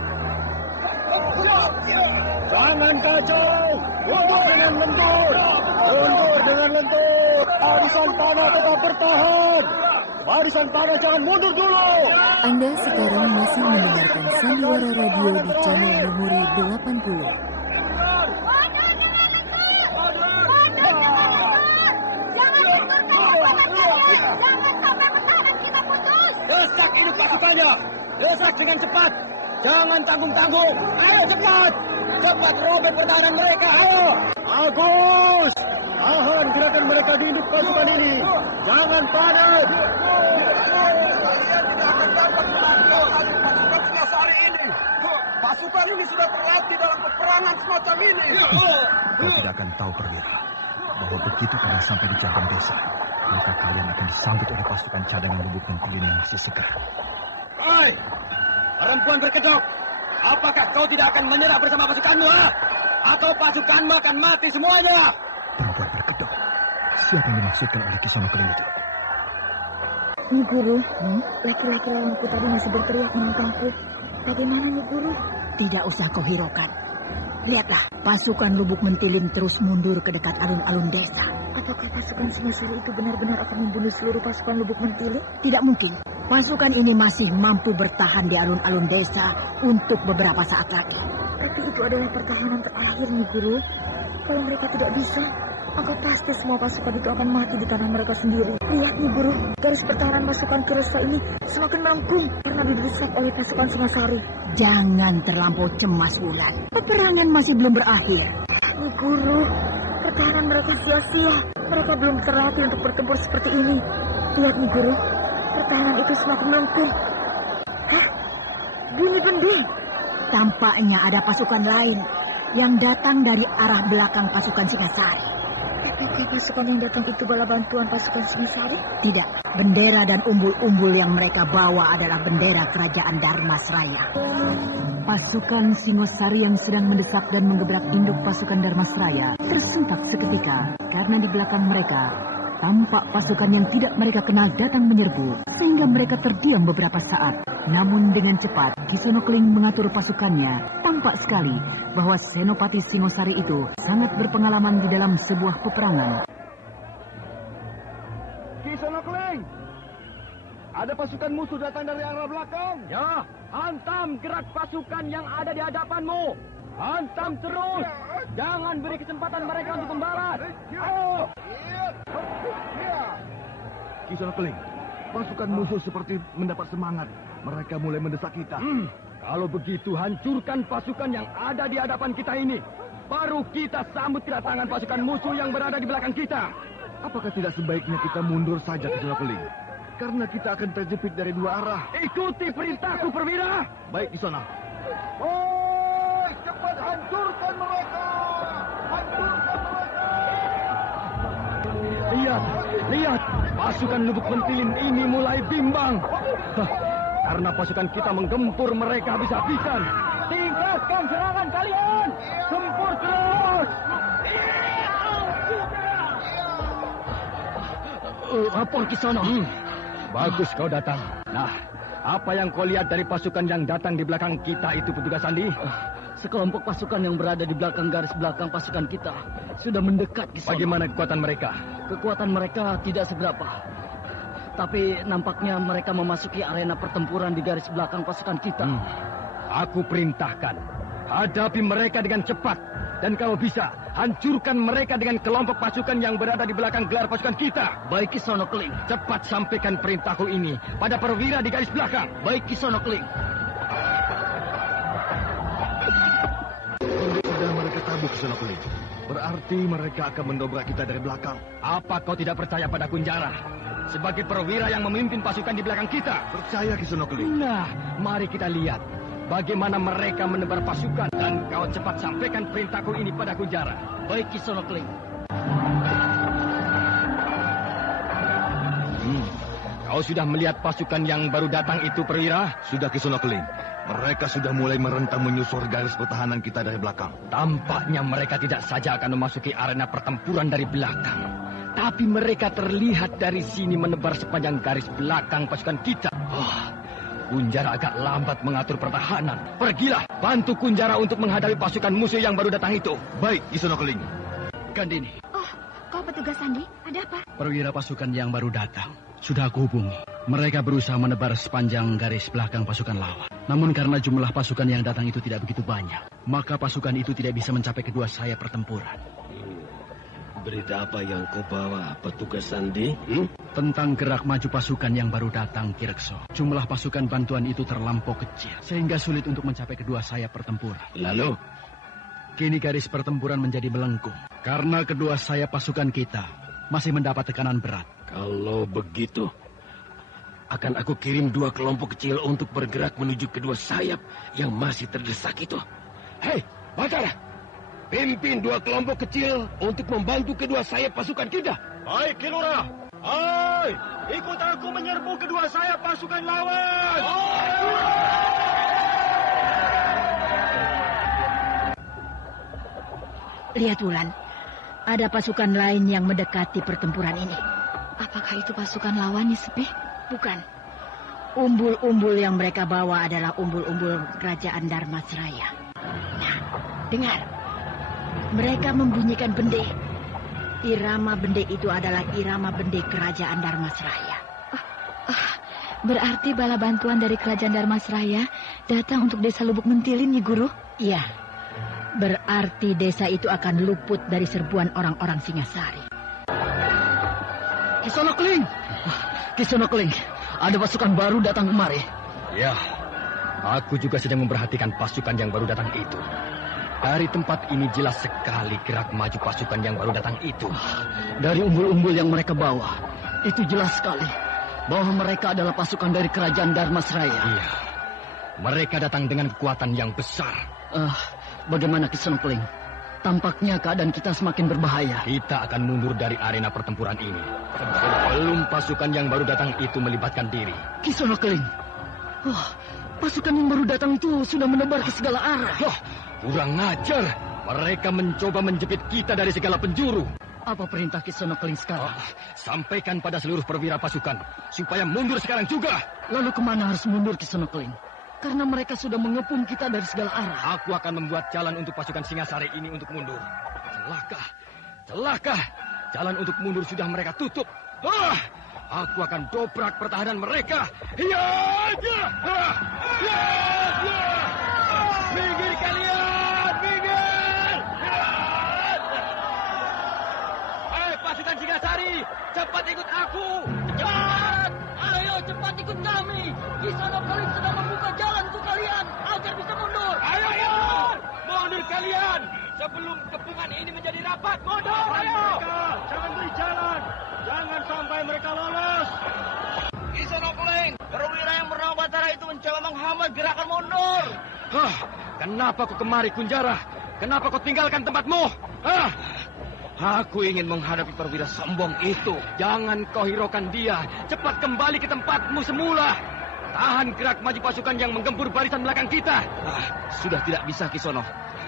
Jangan kacau. Mundur dengan lentur. Mundur dengan lentur. Barisan panah tetap bertahan. Barisan panah jangan mundur dulu. Anda sekarang masih mendengarkan Sandiwara Radio di channel Memori 80. Desak ini pasukannya. Desak dengan cepat. Jangan tanggung-tanggung. Ayo cepat. Cepat robek pertahanan mereka. Ayo. Bagus. Tahan gerakan mereka di induk pasukan ini. Jangan padat. Pasukan ini sudah terlatih dalam peperangan semacam ini. Kau tidak akan tahu, Perwira, bahwa begitu kalian sampai di cabang desa, maka kalian akan disambut oleh pasukan cadangan lubuk mentili yang masih segar. Hai, perempuan berkedok. Apakah kau tidak akan menyerah bersama pasukanmu, ha? Atau pasukanmu akan mati semuanya? Perempuan berkedok? Siapa yang dimaksudkan oleh Kisono Keling itu? Nyi Guru, laki-laki lawanku tadi masih berteriak menentangku. Bagaimana, Nyi Guru? Tidak usah kau hiraukan. Lihatlah, pasukan lubuk mentilin terus mundur ke dekat alun-alun desa. Apakah pasukan Singasari itu benar-benar akan membunuh seluruh pasukan lubuk mentilin? Tidak mungkin. Pasukan ini masih mampu bertahan di alun-alun desa untuk beberapa saat lagi. Tapi itu adalah pertahanan terakhir, Nyi Guru. Kalau mereka tidak bisa, maka pasti semua pasukan itu akan mati di tanah mereka sendiri. Lihat, Nyi Guru, garis pertahanan pasukan Kirasa ini semakin melengkung karena didesak oleh pasukan Singasari. Jangan terlampau cemas, Wulan. Peperangan masih belum berakhir. Nyi Guru, pertahanan mereka sia-sia. Mereka belum terlatih untuk bertempur seperti ini. Lihat, Nyi Guru, pertahanan itu semakin melengkung. Hah? Bunyi bendung. Tampaknya ada pasukan lain yang datang dari arah belakang pasukan Singasari. Apakah pasukan yang datang itu bala bantuan pasukan Singasari? Tidak. Bendera dan umbul-umbul yang mereka bawa adalah bendera kerajaan Dharmasraya. Pasukan Singosari yang sedang mendesak dan menggebrak induk pasukan Dharmasraya tersentak seketika karena di belakang mereka tampak pasukan yang tidak mereka kenal datang menyerbu, sehingga mereka terdiam beberapa saat. Namun dengan cepat, Kisono Keling mengatur pasukannya. Tampak sekali bahwa Senopati Singosari itu sangat berpengalaman di dalam sebuah peperangan. Kisono Keling! Ada pasukan musuh datang dari arah belakang. Ya, hantam gerak pasukan yang ada di hadapanmu. Hantam terus. Jangan beri kesempatan mereka untuk membalas. Ayo! Kisono Keling, pasukan musuh seperti mendapat semangat. Mereka mulai mendesak kita. Kalau begitu, hancurkan pasukan yang ada di hadapan kita ini. Baru kita sambut kedatangan pasukan musuh yang berada di belakang kita. Apakah tidak sebaiknya kita mundur saja, Kisono Keling? Karena kita akan terjepit dari dua arah. Ikuti perintahku, Perwira. Baik, Kisono. Hoi, cepat hancurkan mereka! Hancurkan mereka! Lihat, pasukan lubuk mentilin ini mulai bimbang. Karena pasukan kita menggempur mereka habis-habisan. Tingkatkan serangan kalian! Gempur terus! Lapor Kisono. Bagus kau datang. Nah, apa yang kau lihat dari pasukan yang datang di belakang kita itu, petugas Sandi? Sekelompok pasukan yang berada di belakang garis belakang pasukan kita sudah mendekat ke sana. Bagaimana kekuatan mereka? Kekuatan mereka tidak seberapa. Tapi nampaknya mereka memasuki arena pertempuran di garis belakang pasukan kita. Aku perintahkan, hadapi mereka dengan cepat. Dan kalau bisa, hancurkan mereka dengan kelompok pasukan yang berada di belakang gelar pasukan kita. Baik, Kisono Keling. Cepat sampaikan perintahku ini pada perwira di garis belakang. Baik, Kisono Keling. Sudah mereka tabuk, Kisono Keling. Berarti mereka akan mendobrak kita dari belakang. Apa kau tidak percaya pada Kunjara? Sebagai perwira yang memimpin pasukan di belakang kita. Percaya, Kisono Keling. Nah, mari kita lihat bagaimana mereka menebar pasukan. Dan kau cepat sampaikan perintahku ini pada Kunjara. Baik, Kisono Keling. Kau sudah melihat pasukan yang baru datang itu, perwira? Sudah, Kisono Keling. Mereka sudah mulai merentang menyusur garis pertahanan kita dari belakang. Tampaknya mereka tidak saja akan memasuki arena pertempuran dari belakang, tapi mereka terlihat dari sini menebar sepanjang garis belakang pasukan kita. Kunjara agak lambat mengatur pertahanan. Pergilah, bantu Kunjara untuk menghadapi pasukan musuh yang baru datang itu. Baik, Kisono Keling. Gandini. Oh, kau petugas Sandi? Ada apa? Perwira pasukan yang baru datang sudah aku hubungi. Mereka berusaha menebar sepanjang garis belakang pasukan lawan. Namun karena jumlah pasukan yang datang itu tidak begitu banyak, maka pasukan itu tidak bisa mencapai kedua sayap pertempuran. Berita apa yang kau bawa, petugas Sandi? Tentang gerak maju pasukan yang baru datang, Ki Rekso. Jumlah pasukan bantuan itu terlampau kecil, sehingga sulit untuk mencapai kedua sayap pertempuran. Lalu? Kini garis pertempuran menjadi melengkung, karena kedua sayap pasukan kita masih mendapat tekanan berat. Kalau begitu, akan aku kirim 2 kelompok kecil untuk bergerak menuju kedua sayap yang masih terdesak itu. Hei, Batara! Pimpin 2 kelompok kecil untuk membantu kedua sayap pasukan kita. Baik, Ki Lurah. Hai, ikut aku menyerbu kedua sayap pasukan lawan. Lihat, Wulan. Ada pasukan lain yang mendekati pertempuran ini. Apakah itu pasukan lawan, Sepi? Bukan. Umbul-umbul yang mereka bawa adalah umbul-umbul kerajaan Dharmasraya. Nah, dengar. Mereka membunyikan bende. Irama bende itu adalah irama bende kerajaan Dharmasraya. Berarti bala bantuan dari kerajaan Dharmasraya datang untuk desa Lubuk Mentilin, Nyi Guru? Iya. Berarti desa itu akan luput dari serbuan orang-orang Singasari. Kisono Keling! Kisono Keling, ada pasukan baru datang kemari. Ya, aku juga sedang memperhatikan pasukan yang baru datang itu. Dari tempat ini jelas sekali gerak maju pasukan yang baru datang itu. Dari umbul-umbul yang mereka bawa, itu jelas sekali bahwa mereka adalah pasukan dari kerajaan Dharmasraya. Iya, mereka datang dengan kekuatan yang besar. Bagaimana Kisono Keling? Tampaknya keadaan kita semakin berbahaya. Kita akan mundur dari arena pertempuran ini sebelum pasukan yang baru datang itu melibatkan diri. Kisono Keling, pasukan yang baru datang itu sudah menebar ke segala arah. Kurang ajar. Mereka mencoba menjepit kita dari segala penjuru. Apa perintah Kisono Keling sekarang? Sampaikan pada seluruh perwira pasukan supaya mundur sekarang juga. Lalu kemana harus mundur Kisono Keling? Karena mereka sudah mengepung kita dari segala arah. Aku akan membuat jalan untuk pasukan Singasari ini untuk mundur. Celaka. Jalan untuk mundur sudah mereka tutup. Aku akan dobrak pertahanan mereka. Minggir kalian! Minggir! Hei, pasukan Singasari! Cepat ikut aku! Cepat! Ayo, cepat ikut kami! Kisono Keling sedang membuka jalan untuk kalian agar bisa mundur! Ayo! Mundur kalian! Sebelum kepungan ini menjadi rapat, mundur! Ayo! Jangan beri jalan! Jangan sampai mereka lolos! Kisono Keling, perwira yang bernama Batara itu mencoba menghambat gerakan mundur! Kenapa kau kemari, Kunjara? Kenapa kau tinggalkan tempatmu? Aku ingin menghadapi perwira sombong itu. Jangan kau hiraukan dia. Cepat kembali ke tempatmu semula. Tahan gerak maju pasukan yang menggempur barisan belakang kita. Sudah tidak bisa, Kisono.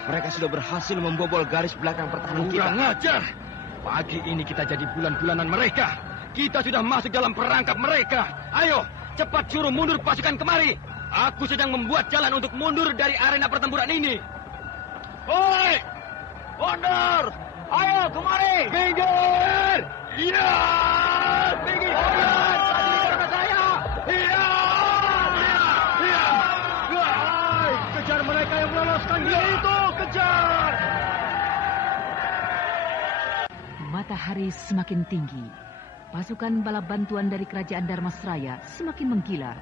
Mereka sudah berhasil membobol garis belakang pertahanan kita. Kurang ajar. Pagi ini kita jadi bulan-bulanan mereka. Kita sudah masuk dalam perangkap mereka. Ayo, cepat suruh mundur pasukan kemari. Aku sedang membuat jalan untuk mundur dari arena pertempuran ini. Hoi! Mundur! Ayo, kemari! Minggir! Iya! Minggir kalian! Tadi karena saya! Iya! Kejar mereka yang meloloskan diri itu! Kejar! Matahari semakin tinggi. Pasukan bala bantuan dari kerajaan Dharmasraya semakin menggila.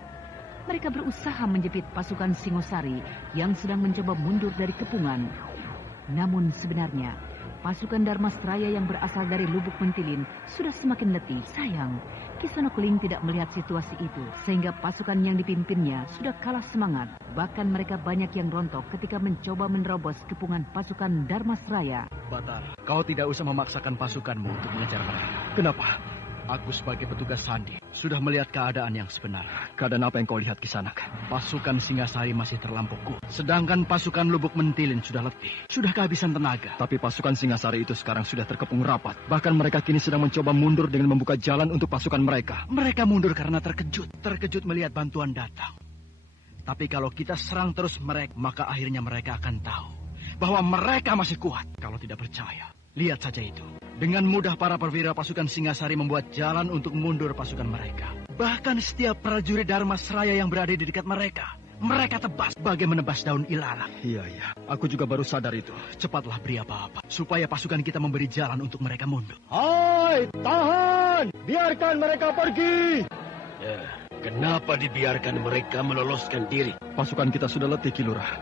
Mereka berusaha menjepit pasukan Singosari yang sedang mencoba mundur dari kepungan. Namun sebenarnya, pasukan Dharmasraya yang berasal dari Lubuk Mentilin sudah semakin letih. Sayang, Kisono Keling tidak melihat situasi itu, sehingga pasukan yang dipimpinnya sudah kalah semangat. Bahkan mereka banyak yang rontok ketika mencoba menerobos kepungan pasukan Dharmasraya. Batara, kau tidak usah memaksakan pasukanmu untuk mengejar mereka. Kenapa? Aku sebagai petugas Sandi sudah melihat keadaan yang sebenar. Keadaan apa yang kau lihat, Kisanak? Pasukan Singasari masih terlampau kuat. Sedangkan pasukan Lubuk Mentilin sudah letih. Sudah kehabisan tenaga. Tapi pasukan Singasari itu sekarang sudah terkepung rapat. Bahkan mereka kini sedang mencoba mundur dengan membuka jalan untuk pasukan mereka. Mereka mundur karena terkejut. Terkejut melihat bantuan datang. Tapi kalau kita serang terus mereka, maka akhirnya mereka akan tahu bahwa mereka masih kuat. Kalau tidak percaya, lihat saja itu. Dengan mudah para perwira pasukan Singasari membuat jalan untuk mundur pasukan mereka. Bahkan setiap prajurit Dharmasraya yang berada di dekat mereka, mereka tebas bagai menebas daun ilalang. Iya. Aku juga baru sadar itu. Cepatlah beri apa-apa, supaya pasukan kita memberi jalan untuk mereka mundur. Hai, tahan! Perhatian! Biarkan mereka pergi! Ya, kenapa dibiarkan mereka meloloskan diri? Pasukan kita sudah letih, Ki Lurah.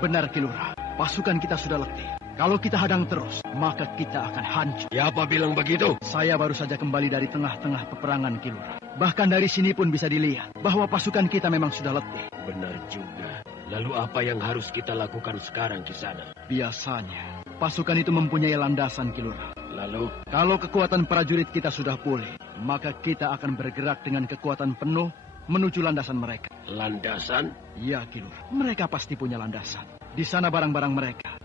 Benar, Ki Lurah. Pasukan kita sudah letih. Kalau kita hadang terus, maka kita akan hancur. Siapa bilang begitu? Saya baru saja kembali dari tengah-tengah peperangan, Ki Lurah. Bahkan dari sini pun bisa dilihat bahwa pasukan kita memang sudah letih. Benar juga. Lalu apa yang harus kita lakukan sekarang, Kisana? Biasanya, pasukan itu mempunyai landasan, Ki Lurah. Lalu? Kalau kekuatan prajurit kita sudah pulih, maka kita akan bergerak dengan kekuatan penuh menuju landasan mereka. Landasan? Ya, Ki Lurah. Mereka pasti punya landasan. Di sana barang-barang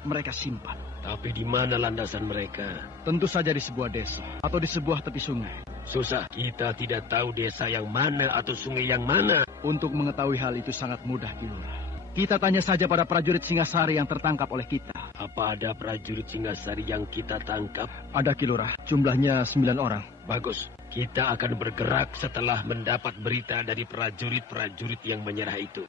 mereka simpan. Tapi di mana landasan mereka? Tentu saja di sebuah desa atau di sebuah tepi sungai. Susah, kita tidak tahu desa yang mana atau sungai yang mana. Untuk mengetahui hal itu sangat mudah, Ki Lurah. Kita tanya saja pada prajurit Singasari yang tertangkap oleh kita. Apa ada prajurit Singasari yang kita tangkap? Ada, Ki Lurah. Jumlahnya 9 orang. Bagus. Kita akan bergerak setelah mendapat berita dari prajurit-prajurit yang menyerah itu.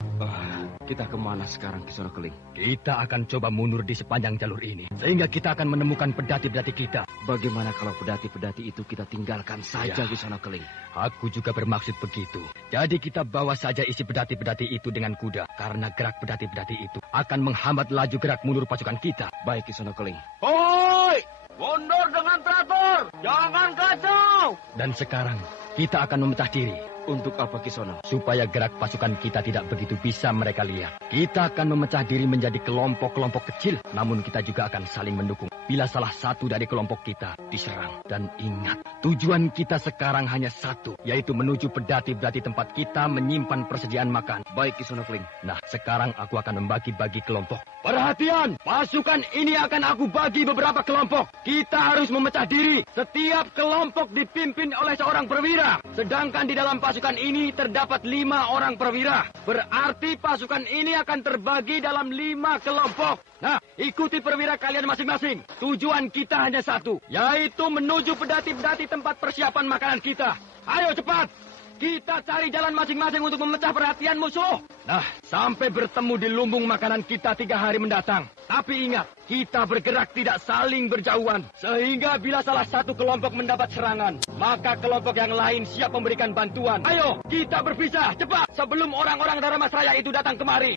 Kita kemana sekarang, Ki Sono Keling? Kita akan coba mundur di sepanjang jalur ini. Sehingga kita akan menemukan pedati-pedati kita. Bagaimana kalau pedati-pedati itu kita tinggalkan saja, Ki Sono Keling? Aku juga bermaksud begitu. Jadi kita bawa saja isi pedati-pedati itu dengan kuda. Karena gerak pedati-pedati itu akan menghambat laju gerak mundur pasukan kita. Baik, Ki Sono Keling. Hoi! Mundur dengan teratur! Jangan kacau! Dan sekarang, kita akan memecah diri. Untuk apa, Ki Sono? Supaya gerak pasukan kita tidak begitu bisa mereka lihat. Kita akan memecah diri menjadi kelompok-kelompok kecil. Namun kita juga akan saling mendukung. Bila salah satu dari kelompok kita diserang. Dan ingat, tujuan kita sekarang hanya satu. Yaitu menuju pedati-pedati tempat kita menyimpan persediaan makan. Baik, Ki Sono Keling. Nah, sekarang aku akan membagi-bagi kelompok. Perhatian! Pasukan ini akan aku bagi beberapa kelompok. Kita harus memecah diri. Setiap kelompok dipimpin oleh seorang perwira. Sedangkan di dalam pasukan ini terdapat 5 orang perwira. Berarti pasukan ini akan terbagi dalam 5 kelompok. Nah, ikuti perwira kalian masing-masing. Tujuan kita hanya satu, yaitu menuju pedati-pedati tempat persiapan makanan kita. Ayo cepat! Kita cari jalan masing-masing untuk memecah perhatian musuh. Nah, sampai bertemu di lumbung makanan kita 3 hari mendatang. Tapi ingat, kita bergerak tidak saling berjauhan. Sehingga bila salah satu kelompok mendapat serangan, maka kelompok yang lain siap memberikan bantuan. Ayo, kita berpisah, cepat, sebelum orang-orang Dharmasraya itu datang kemari.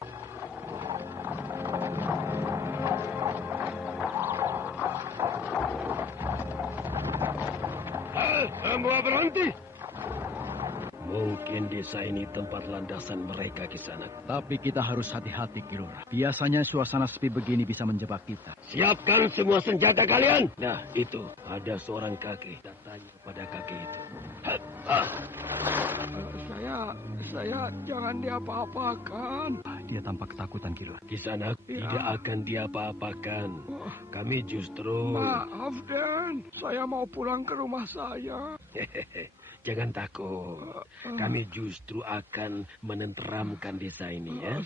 Semua berhenti! Mungkin desa ini tempat landasan mereka, Kisana. Tapi kita harus hati-hati, Ki Lurah. Biasanya suasana sepi begini bisa menjebak kita. Siapkan semua senjata kalian. Nah, itu ada seorang kakek. Kita tanya pada kakek itu. Saya jangan diapa-apakan. Dia tampak ketakutan, Ki Lurah. Kisana tidak akan diapa-apakan. Kami justru... Maaf, Den. Saya mau pulang ke rumah saya. Jangan takut. Kami justru akan menenteramkan desa ini, ya.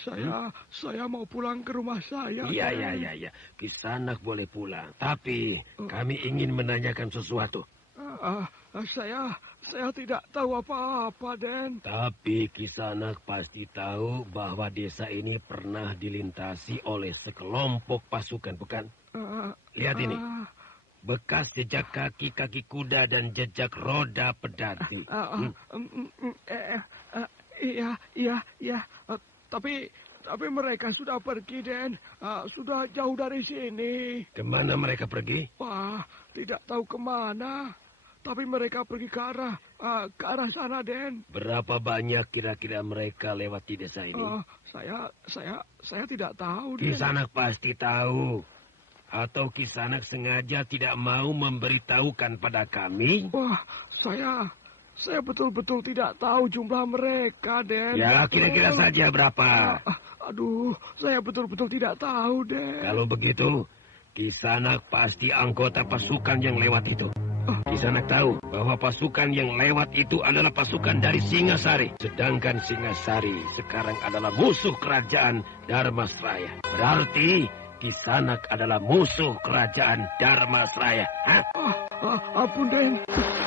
Saya mau pulang ke rumah saya. Iya. Kisanak boleh pulang. Tapi kami ingin menanyakan sesuatu. Saya tidak tahu apa-apa, Den. Tapi Kisanak pasti tahu bahwa desa ini pernah dilintasi oleh sekelompok pasukan, bukan? Lihat ini. Bekas jejak kaki-kaki kuda dan jejak roda pedati. Iya. Tapi mereka sudah pergi, Den. Sudah jauh dari sini. Kemana mereka pergi? Wah, tidak tahu kemana. Tapi mereka pergi ke arah sana, Den. Berapa banyak kira-kira mereka lewat di desa ini? Saya tidak tahu, Den. Kisanak pasti tahu. Atau Kisanak sengaja tidak mau memberitahukan pada kami? Wah, saya betul-betul tidak tahu jumlah mereka, Den. Ya, kira-kira saja berapa? Aduh, saya betul-betul tidak tahu, Den. Kalau begitu, Kisanak pasti anggota pasukan yang lewat itu. Kisanak tahu bahwa pasukan yang lewat itu adalah pasukan dari Singasari. Sedangkan Singasari sekarang adalah musuh kerajaan Dharmasraya. Berarti Kisanak adalah musuh kerajaan Dharmasraya. Ampun, Den.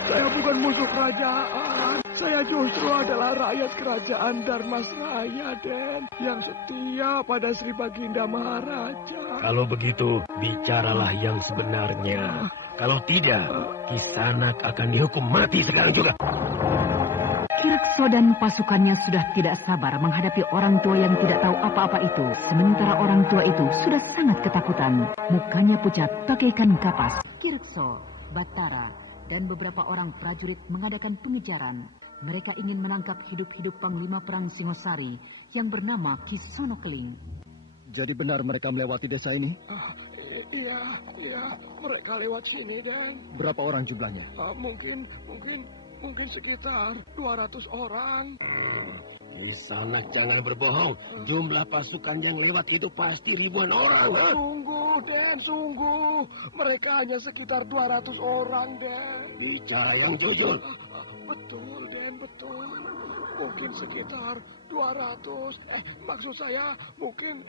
Saya bukan musuh kerajaan. Saya justru adalah rakyat kerajaan Dharmasraya, Den. Yang setia pada Sri Baginda Maharaja. Kalau begitu, bicaralah yang sebenarnya. Kalau tidak, Kisanak akan dihukum mati sekarang juga. Kirekso dan pasukannya sudah tidak sabar menghadapi orang tua yang tidak tahu apa-apa itu. Sementara orang tua itu sudah sangat ketakutan. Mukanya pucat bagaikan kapas. Kirekso, Batara, dan beberapa orang prajurit mengadakan pengejaran. Mereka ingin menangkap hidup-hidup Panglima Perang Singosari yang bernama Kisono Keling. Jadi benar mereka melewati desa ini? Iya, mereka lewat sini, Den. Berapa orang jumlahnya? Mungkin sekitar 200 orang. Kisanak jangan berbohong. Jumlah pasukan yang lewat itu pasti ribuan orang. Sungguh, Den, sungguh. Mereka hanya sekitar 200 orang, Den. Bicara yang jujur. Betul, Den, betul. Mungkin sekitar 200. Maksud saya mungkin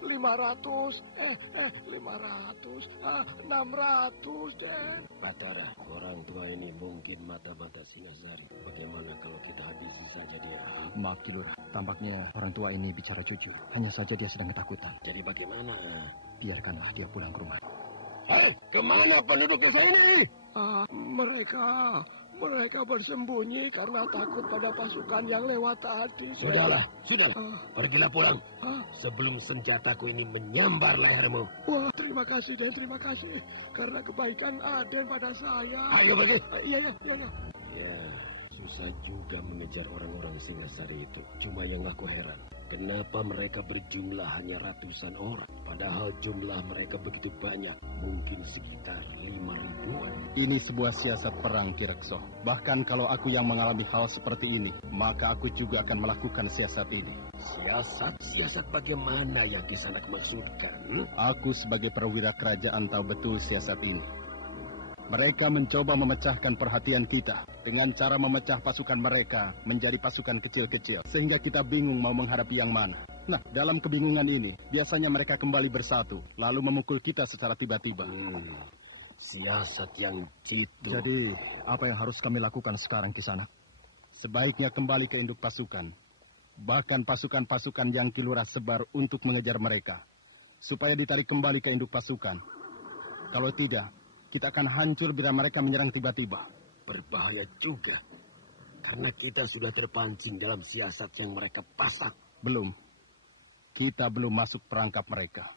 500. 600, Den. Batara, orang tua ini mungkin mata-mata Singasari. Bagaimana kalau kita habisi saja dia? Maaf, Ki Lurah. Tampaknya orang tua ini bicara jujur. Hanya saja dia sedang ketakutan. Jadi bagaimana? Biarkanlah dia pulang ke rumah. Hei, kemana penduduk desa ini? Mereka bersembunyi karena takut pada pasukan yang lewat tadi. Sudahlah. Pergilah pulang. Sebelum senjataku ini menyambar lehermu. Wah, terima kasih, Den, terima kasih. Karena kebaikan Aden pada saya. Ayo pergi. Iya. Ya, susah juga mengejar orang-orang Singasari itu. Cuma yang aku heran, kenapa mereka berjumlah hanya ratusan orang? Padahal jumlah mereka begitu banyak. Mungkin sekitar 5.000-an. Ini sebuah siasat perang, Kirekso. Bahkan kalau aku yang mengalami hal seperti ini, maka aku juga akan melakukan siasat ini. Siasat bagaimana yang Kisanak maksudkan? Aku sebagai perwira kerajaan tahu betul siasat ini. Mereka mencoba memecahkan perhatian kita dengan cara memecah pasukan mereka menjadi pasukan kecil-kecil. Sehingga kita bingung mau menghadapi yang mana. Nah, dalam kebingungan ini, biasanya mereka kembali bersatu, lalu memukul kita secara tiba-tiba. Siasat yang jitu. Jadi, apa yang harus kami lakukan sekarang di sana? Sebaiknya kembali ke induk pasukan. Bahkan pasukan-pasukan yang Ki Lurah sebar untuk mengejar mereka. Supaya ditarik kembali ke induk pasukan. Kalau tidak, kita akan hancur bila mereka menyerang tiba-tiba. Berbahaya juga. Karena kita sudah terpancing dalam siasat yang mereka pasak. Belum. Kita belum masuk perangkap mereka.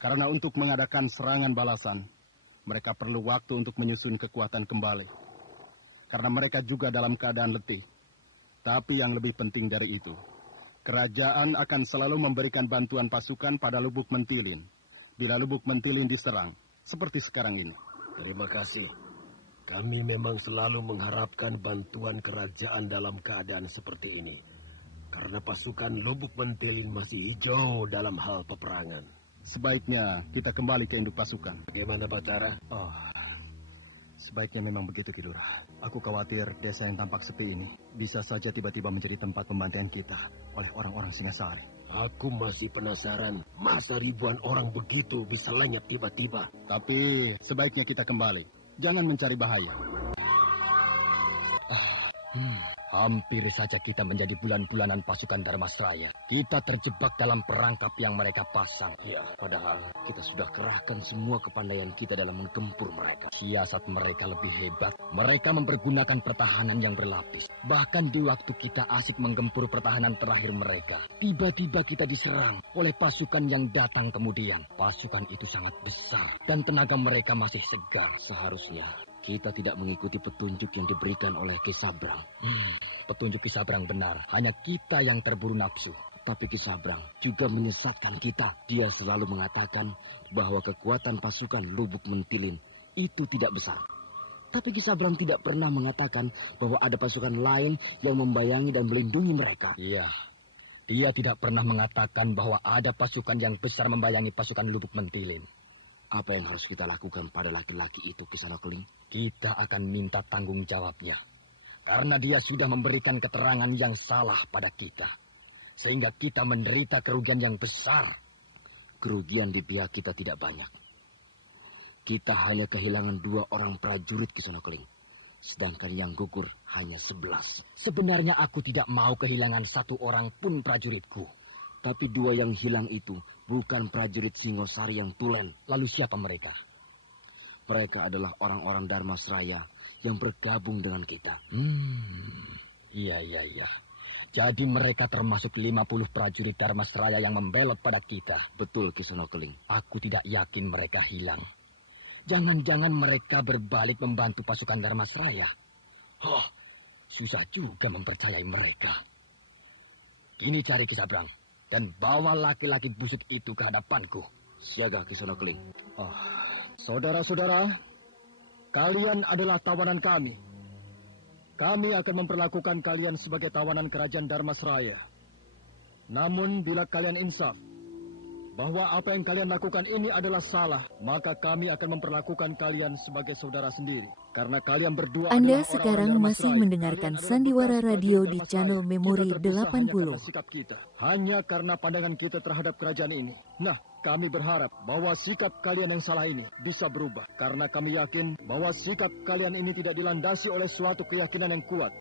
Karena untuk mengadakan serangan balasan, mereka perlu waktu untuk menyusun kekuatan kembali. Karena mereka juga dalam keadaan letih. Tapi yang lebih penting dari itu, kerajaan akan selalu memberikan bantuan pasukan pada Lubuk Mentilin. Bila Lubuk Mentilin diserang, seperti sekarang ini. Terima kasih. Kami memang selalu mengharapkan bantuan kerajaan dalam keadaan seperti ini. Karena pasukan Lubuk Mentilin masih hijau dalam hal peperangan. Sebaiknya kita kembali ke induk pasukan. Bagaimana, Batara? Sebaiknya memang begitu, Ki Lurah. Aku khawatir desa yang tampak sepi ini bisa saja tiba-tiba menjadi tempat pembantaian kita oleh orang-orang Singasari. Aku masih penasaran, masa ribuan orang begitu bisa lenyap tiba-tiba. Tapi sebaiknya kita kembali. Jangan mencari bahaya. Hampir saja kita menjadi bulan-bulanan pasukan Dharmasraya. Kita terjebak dalam perangkap yang mereka pasang. Ya, Padahal kita sudah kerahkan semua kepandaian kita dalam menggempur mereka. Siasat mereka lebih hebat. Mereka mempergunakan pertahanan yang berlapis. Bahkan di waktu kita asik menggempur pertahanan terakhir mereka, tiba-tiba kita diserang oleh pasukan yang datang kemudian. Pasukan itu sangat besar dan tenaga mereka masih segar. Seharusnya kita tidak mengikuti petunjuk yang diberikan oleh Ki Sabrang. Petunjuk Ki Sabrang benar. Hanya kita yang terburu nafsu. Tapi Ki Sabrang juga menyesatkan kita. Dia selalu mengatakan bahwa kekuatan pasukan Lubuk Mentilin itu tidak besar. Tapi Ki Sabrang tidak pernah mengatakan bahwa ada pasukan lain yang membayangi dan melindungi mereka. Iya. Dia tidak pernah mengatakan bahwa ada pasukan yang besar membayangi pasukan Lubuk Mentilin. Apa yang harus kita lakukan pada laki-laki itu, Kisanak Keling? Kita akan minta tanggung jawabnya. Karena dia sudah memberikan keterangan yang salah pada kita. Sehingga kita menderita kerugian yang besar. Kerugian di pihak kita tidak banyak. Kita hanya kehilangan 2 orang prajurit, Kisanak Keling. Sedangkan yang gugur hanya 11. Sebenarnya aku tidak mau kehilangan 1 orang pun prajuritku. Tapi 2 yang hilang itu bukan prajurit Singosari yang tulen. Lalu siapa mereka? Mereka adalah orang-orang Dharmasraya yang bergabung dengan kita. Iya. Jadi mereka termasuk 50 prajurit Dharmasraya yang membelot pada kita. Betul, Ki Sonokeling. Aku tidak yakin mereka hilang. Jangan-jangan mereka berbalik membantu pasukan Dharmasraya. Oh, susah juga mempercayai mereka. Ini cari Ki Sabrang dan bawa laki-laki busuk itu ke hadapanku. Siaga, Ki Sonokeling. Oh, saudara-saudara, kalian adalah tawanan kami. Kami akan memperlakukan kalian sebagai tawanan kerajaan Dharmasraya. Namun bila kalian insaf bahwa apa yang kalian lakukan ini adalah salah, maka kami akan memperlakukan kalian sebagai saudara sendiri. Karena kalian berdua Anda adalah sekarang masih mendengarkan Sandiwara Radio di channel Memori 80. Sikap kita hanya karena pandangan kita terhadap kerajaan ini. Nah, kami berharap bahwa sikap kalian yang salah ini bisa berubah. Karena kami yakin bahwa sikap kalian ini tidak dilandasi oleh suatu keyakinan yang kuat.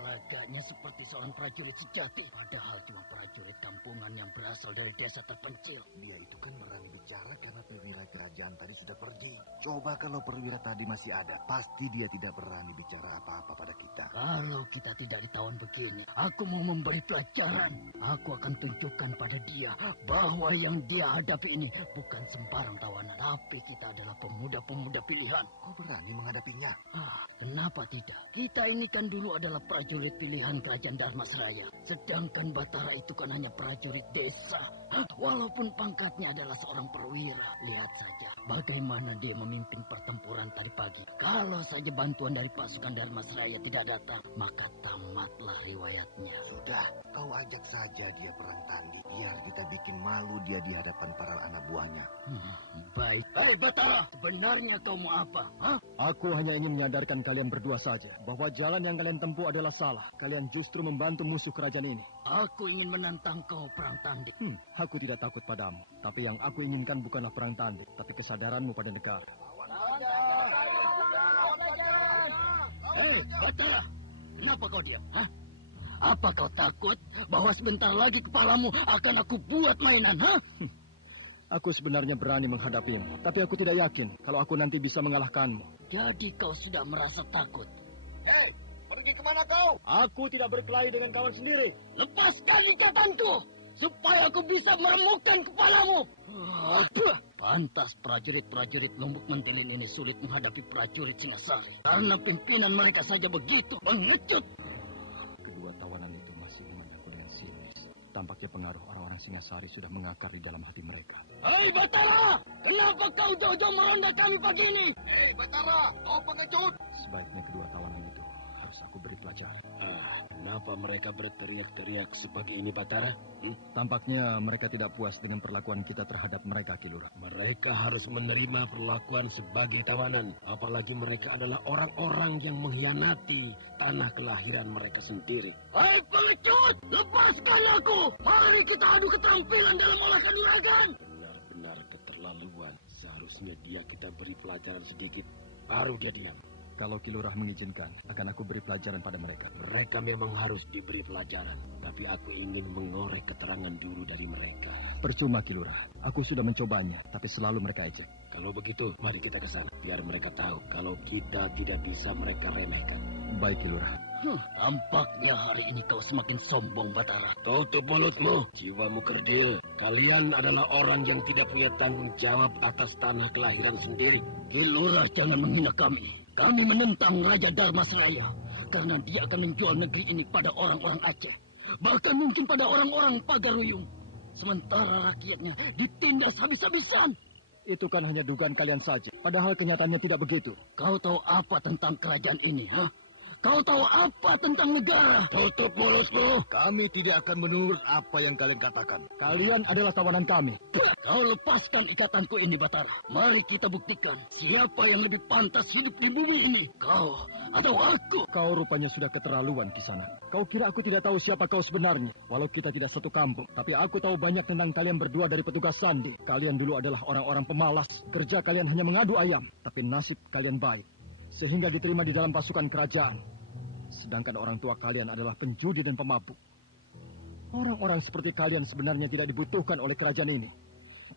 Lagaknya seperti seorang prajurit sejati. Padahal cuma prajurit kampungan yang berasal dari desa terpencil. Dia itu kan berani bicara karena perwira kerajaan tadi sudah pergi. Coba kalau perwira tadi masih ada, pasti dia tidak berani bicara apa-apa pada kita. Kalau kita tidak ditawan begini, aku mau memberi pelajaran. Aku akan tunjukkan pada dia bahwa yang dia hadapi ini bukan sembarang tawanan, tapi kita adalah pemuda-pemuda pilihan. Kau berani menghadapinya? Kenapa tidak? Kita ini kan dulu adalah prajurit pilihan kerajaan Dharmasraya. Sedangkan Batara itu kan hanya prajurit desa. Walaupun pangkatnya adalah seorang perwira. Lihat saja bagaimana dia memimpin pertempuran tadi pagi. Kalau saja bantuan dari pasukan Dharmasraya tidak datang, maka tamatlah riwayatnya. Sudah, kau ajak saja dia perang tanding. Biar kita bikin malu dia di hadapan para anak buahnya. Baik. Hei Batara, sebenarnya kau mau apa? Aku hanya ingin menyadarkan kalian berdua saja bahwa jalan yang kalian tempuh adalah salah. Kalian justru membantu musuh kerajaan ini. Aku ingin menantang kau perang tanding. Aku tidak takut padamu. Tapi yang aku inginkan bukanlah perang tanding, tapi kesadaranmu pada negara. Hei Batara, kenapa kau diam? Apa kau takut bahwa sebentar lagi kepalamu akan aku buat mainan? Aku sebenarnya berani menghadapimu, tapi aku tidak yakin kalau aku nanti bisa mengalahkanmu. Jadi kau sudah merasa takut? Hei, pergi kemana kau? Aku tidak berkelahi dengan kawan sendiri. Lepaskan ikatanku, supaya aku bisa meremukkan kepalamu. Pantas prajurit-prajurit Lumbuk Mentilin ini sulit menghadapi prajurit Singasari. Karena pimpinan mereka saja begitu pengecut. Kedua tawanan itu masih mengaku dengan sinis. Tampaknya pengaruh orang-orang Singasari sudah mengakar di dalam hati mereka. Hei Batara, kenapa kau jauh-jauh meronda kami pagi ini? Hei Batara, kau pengecut. Sebaiknya kedua tawanan itu harus aku beri pelajaran. Kenapa mereka berteriak-teriak seperti ini, Batara? Tampaknya mereka tidak puas dengan perlakuan kita terhadap mereka, Ki Lurah. Mereka harus menerima perlakuan sebagai tawanan. Apalagi mereka adalah orang-orang yang mengkhianati tanah kelahiran mereka sendiri. Hei pengecut, lepaskan aku. Mari kita adu keterampilan dalam olah kanuragan. Benar-benar keterlaluan. Seharusnya dia kita beri pelajaran sedikit, baru dia diam. Kalau Ki Lurah mengizinkan, akan aku beri pelajaran pada mereka. Mereka memang harus diberi pelajaran, tapi aku ingin mengorek keterangan dulu dari mereka. Percuma, Ki Lurah. Aku sudah mencobanya, tapi selalu mereka ejek. Kalau begitu, mari kita ke sana. Biar mereka tahu kalau kita tidak bisa mereka remehkan. Baik, Ki Lurah. Tampaknya hari ini kau semakin sombong, Batara. Tutup mulutmu, jiwamu kerdil. Kalian adalah orang yang tidak punya tanggung jawab atas tanah kelahiran sendiri. Ki Lurah, jangan menghina kami. Kami menentang Raja Dharmasraya karena dia akan menjual negeri ini pada orang-orang Aceh. Bahkan mungkin pada orang-orang Pagaruyung. Sementara rakyatnya ditindas habis-habisan. Itu kan hanya dugaan kalian saja. Padahal kenyataannya tidak begitu. Kau tahu apa tentang kerajaan ini, Kau tahu apa tentang negara? Tutup mulutmu. Kami tidak akan menurut apa yang kalian katakan. Kalian adalah tawanan kami. Kau lepaskan ikatanku ini, Batara. Mari kita buktikan siapa yang lebih pantas hidup di bumi ini. Kau atau aku? Kau rupanya sudah keterlaluan, Kisana. Kau kira aku tidak tahu siapa kau sebenarnya? Walau kita tidak satu kampung. Tapi aku tahu banyak tentang kalian berdua dari petugas sandi. Kalian dulu adalah orang-orang pemalas. Kerja kalian hanya mengadu ayam. Tapi nasib kalian baik. Sehingga diterima di dalam pasukan kerajaan. Sedangkan orang tua kalian adalah penjudi dan pemabuk. Orang-orang seperti kalian sebenarnya tidak dibutuhkan oleh kerajaan ini.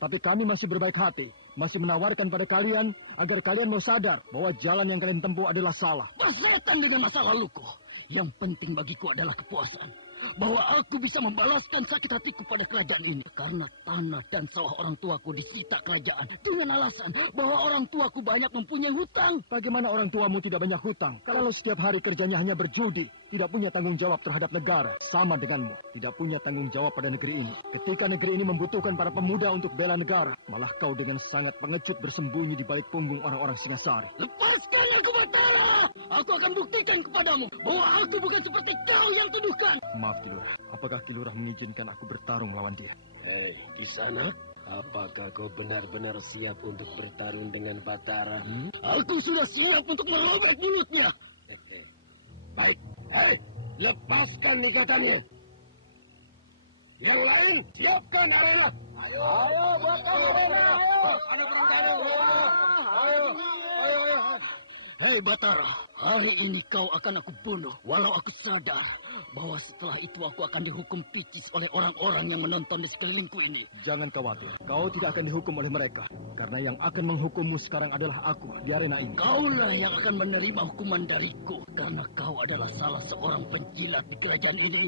Tapi kami masih berbaik hati, masih menawarkan pada kalian agar kalian mau sadar bahwa jalan yang kalian tempuh adalah salah. Pasrahkan dengan masa laluku. Yang penting bagiku adalah kepuasan. Bahwa aku bisa membalaskan sakit hatiku pada kerajaan ini. Karena tanah dan sawah orang tuaku disita kerajaan. Dengan alasan bahwa orang tuaku banyak mempunyai hutang. Bagaimana orang tuamu tidak banyak hutang? Kalau setiap hari kerjanya hanya berjudi, tidak punya tanggung jawab terhadap negara. Sama denganmu, tidak punya tanggung jawab pada negeri ini. Ketika negeri ini membutuhkan para pemuda untuk bela negara, malah kau dengan sangat pengecut bersembunyi di balik punggung orang-orang Singasari. Lepaskan aku, Batara! Aku akan buktikan kepadamu bahwa aku bukan seperti kau yang tuduhkan. Maaf, Kilurah. Apakah Kilurah mengizinkan aku bertarung melawan dia? Hei, Kisanak, apakah kau benar-benar siap untuk bertarung dengan Batara? Aku sudah siap untuk merobek mulutnya. Baik, hei, lepaskan ikatannya. Yang lain, siapkan arena. Ayo, buatkan arena, ayo. Ada pertandingan, ayo. Hei Batara, hari ini kau akan aku bunuh. Walau aku sadar bahwa setelah itu aku akan dihukum picis oleh orang-orang yang menonton di sekelilingku ini. Jangan khawatir, kau tidak akan dihukum oleh mereka. Karena yang akan menghukummu sekarang adalah aku di arena ini. Kaulah yang akan menerima hukuman dariku. Karena kau adalah salah seorang penjilat di kerajaan ini.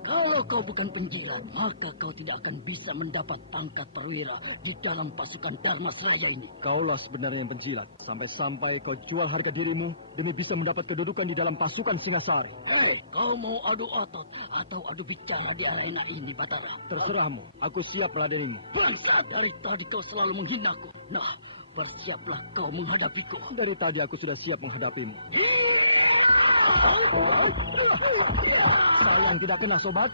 Kalau kau bukan penjilat, maka kau tidak akan bisa mendapat pangkat perwira di dalam pasukan Dharmasraya ini. Kaulah sebenarnya yang penjilat. Sampai-sampai kau jual harga dirimu demi bisa mendapat kedudukan di dalam pasukan Singasari. Hei, kau mau adu otot atau adu bicara di arena ini, Batara? Terserahmu, aku siap meladenimu. Bangsat, dari tadi kau selalu menghinaku. Nah, bersiaplah kau menghadapiku. Dari tadi aku sudah siap menghadapimu. Sayang tidak kena, sobat.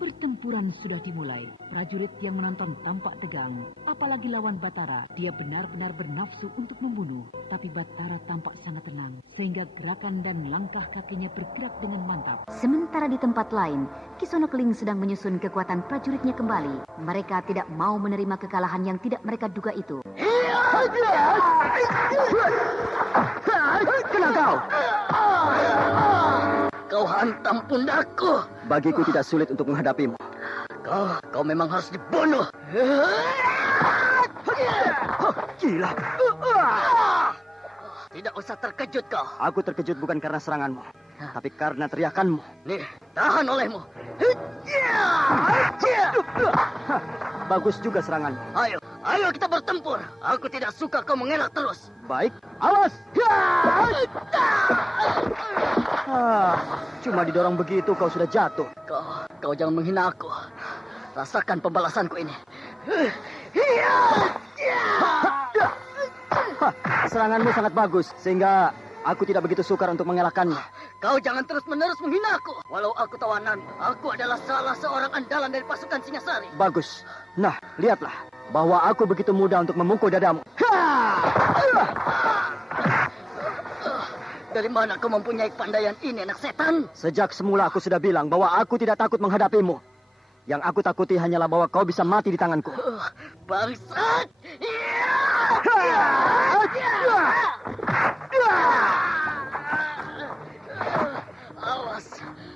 Pertempuran sudah dimulai. Prajurit yang menonton tampak tegang. Apalagi lawan Batara, dia benar-benar bernafsu untuk membunuh. Tapi Batara tampak sangat tenang, sehingga gerakan dan langkah kakinya bergerak dengan mantap. Sementara di tempat lain, Kisono Keling sedang menyusun kekuatan prajuritnya kembali. Mereka tidak mau menerima kekalahan yang tidak mereka duga itu. Kena kau! Kau hantam pundakku. Bagiku tidak sulit untuk menghadapimu. Kau memang harus dibunuh. Gila. Tidak usah terkejut kau. Aku terkejut bukan karena seranganmu, tapi karena teriakanmu. Nih, tahan olehmu. Bagus juga seranganmu. Ayo kita bertempur. Aku tidak suka kau mengelak terus. Baik, awas. Cuma didorong begitu kau sudah jatuh. Kau jangan menghina aku. Rasakan pembalasanku ini. Seranganmu sangat bagus, sehingga aku tidak begitu sukar untuk mengelakkannya. Kau jangan terus-menerus menghina aku. Walau aku tawanan, aku adalah salah seorang andalan dari pasukan Singasari. Bagus. Nah, lihatlah bahwa aku begitu mudah untuk memukul dadamu. Dari mana kau mempunyai kepandaian ini, anak setan? Sejak semula aku sudah bilang bahwa aku tidak takut menghadapimu. Yang aku takuti hanyalah bahwa kau bisa mati di tanganku. Bangsat!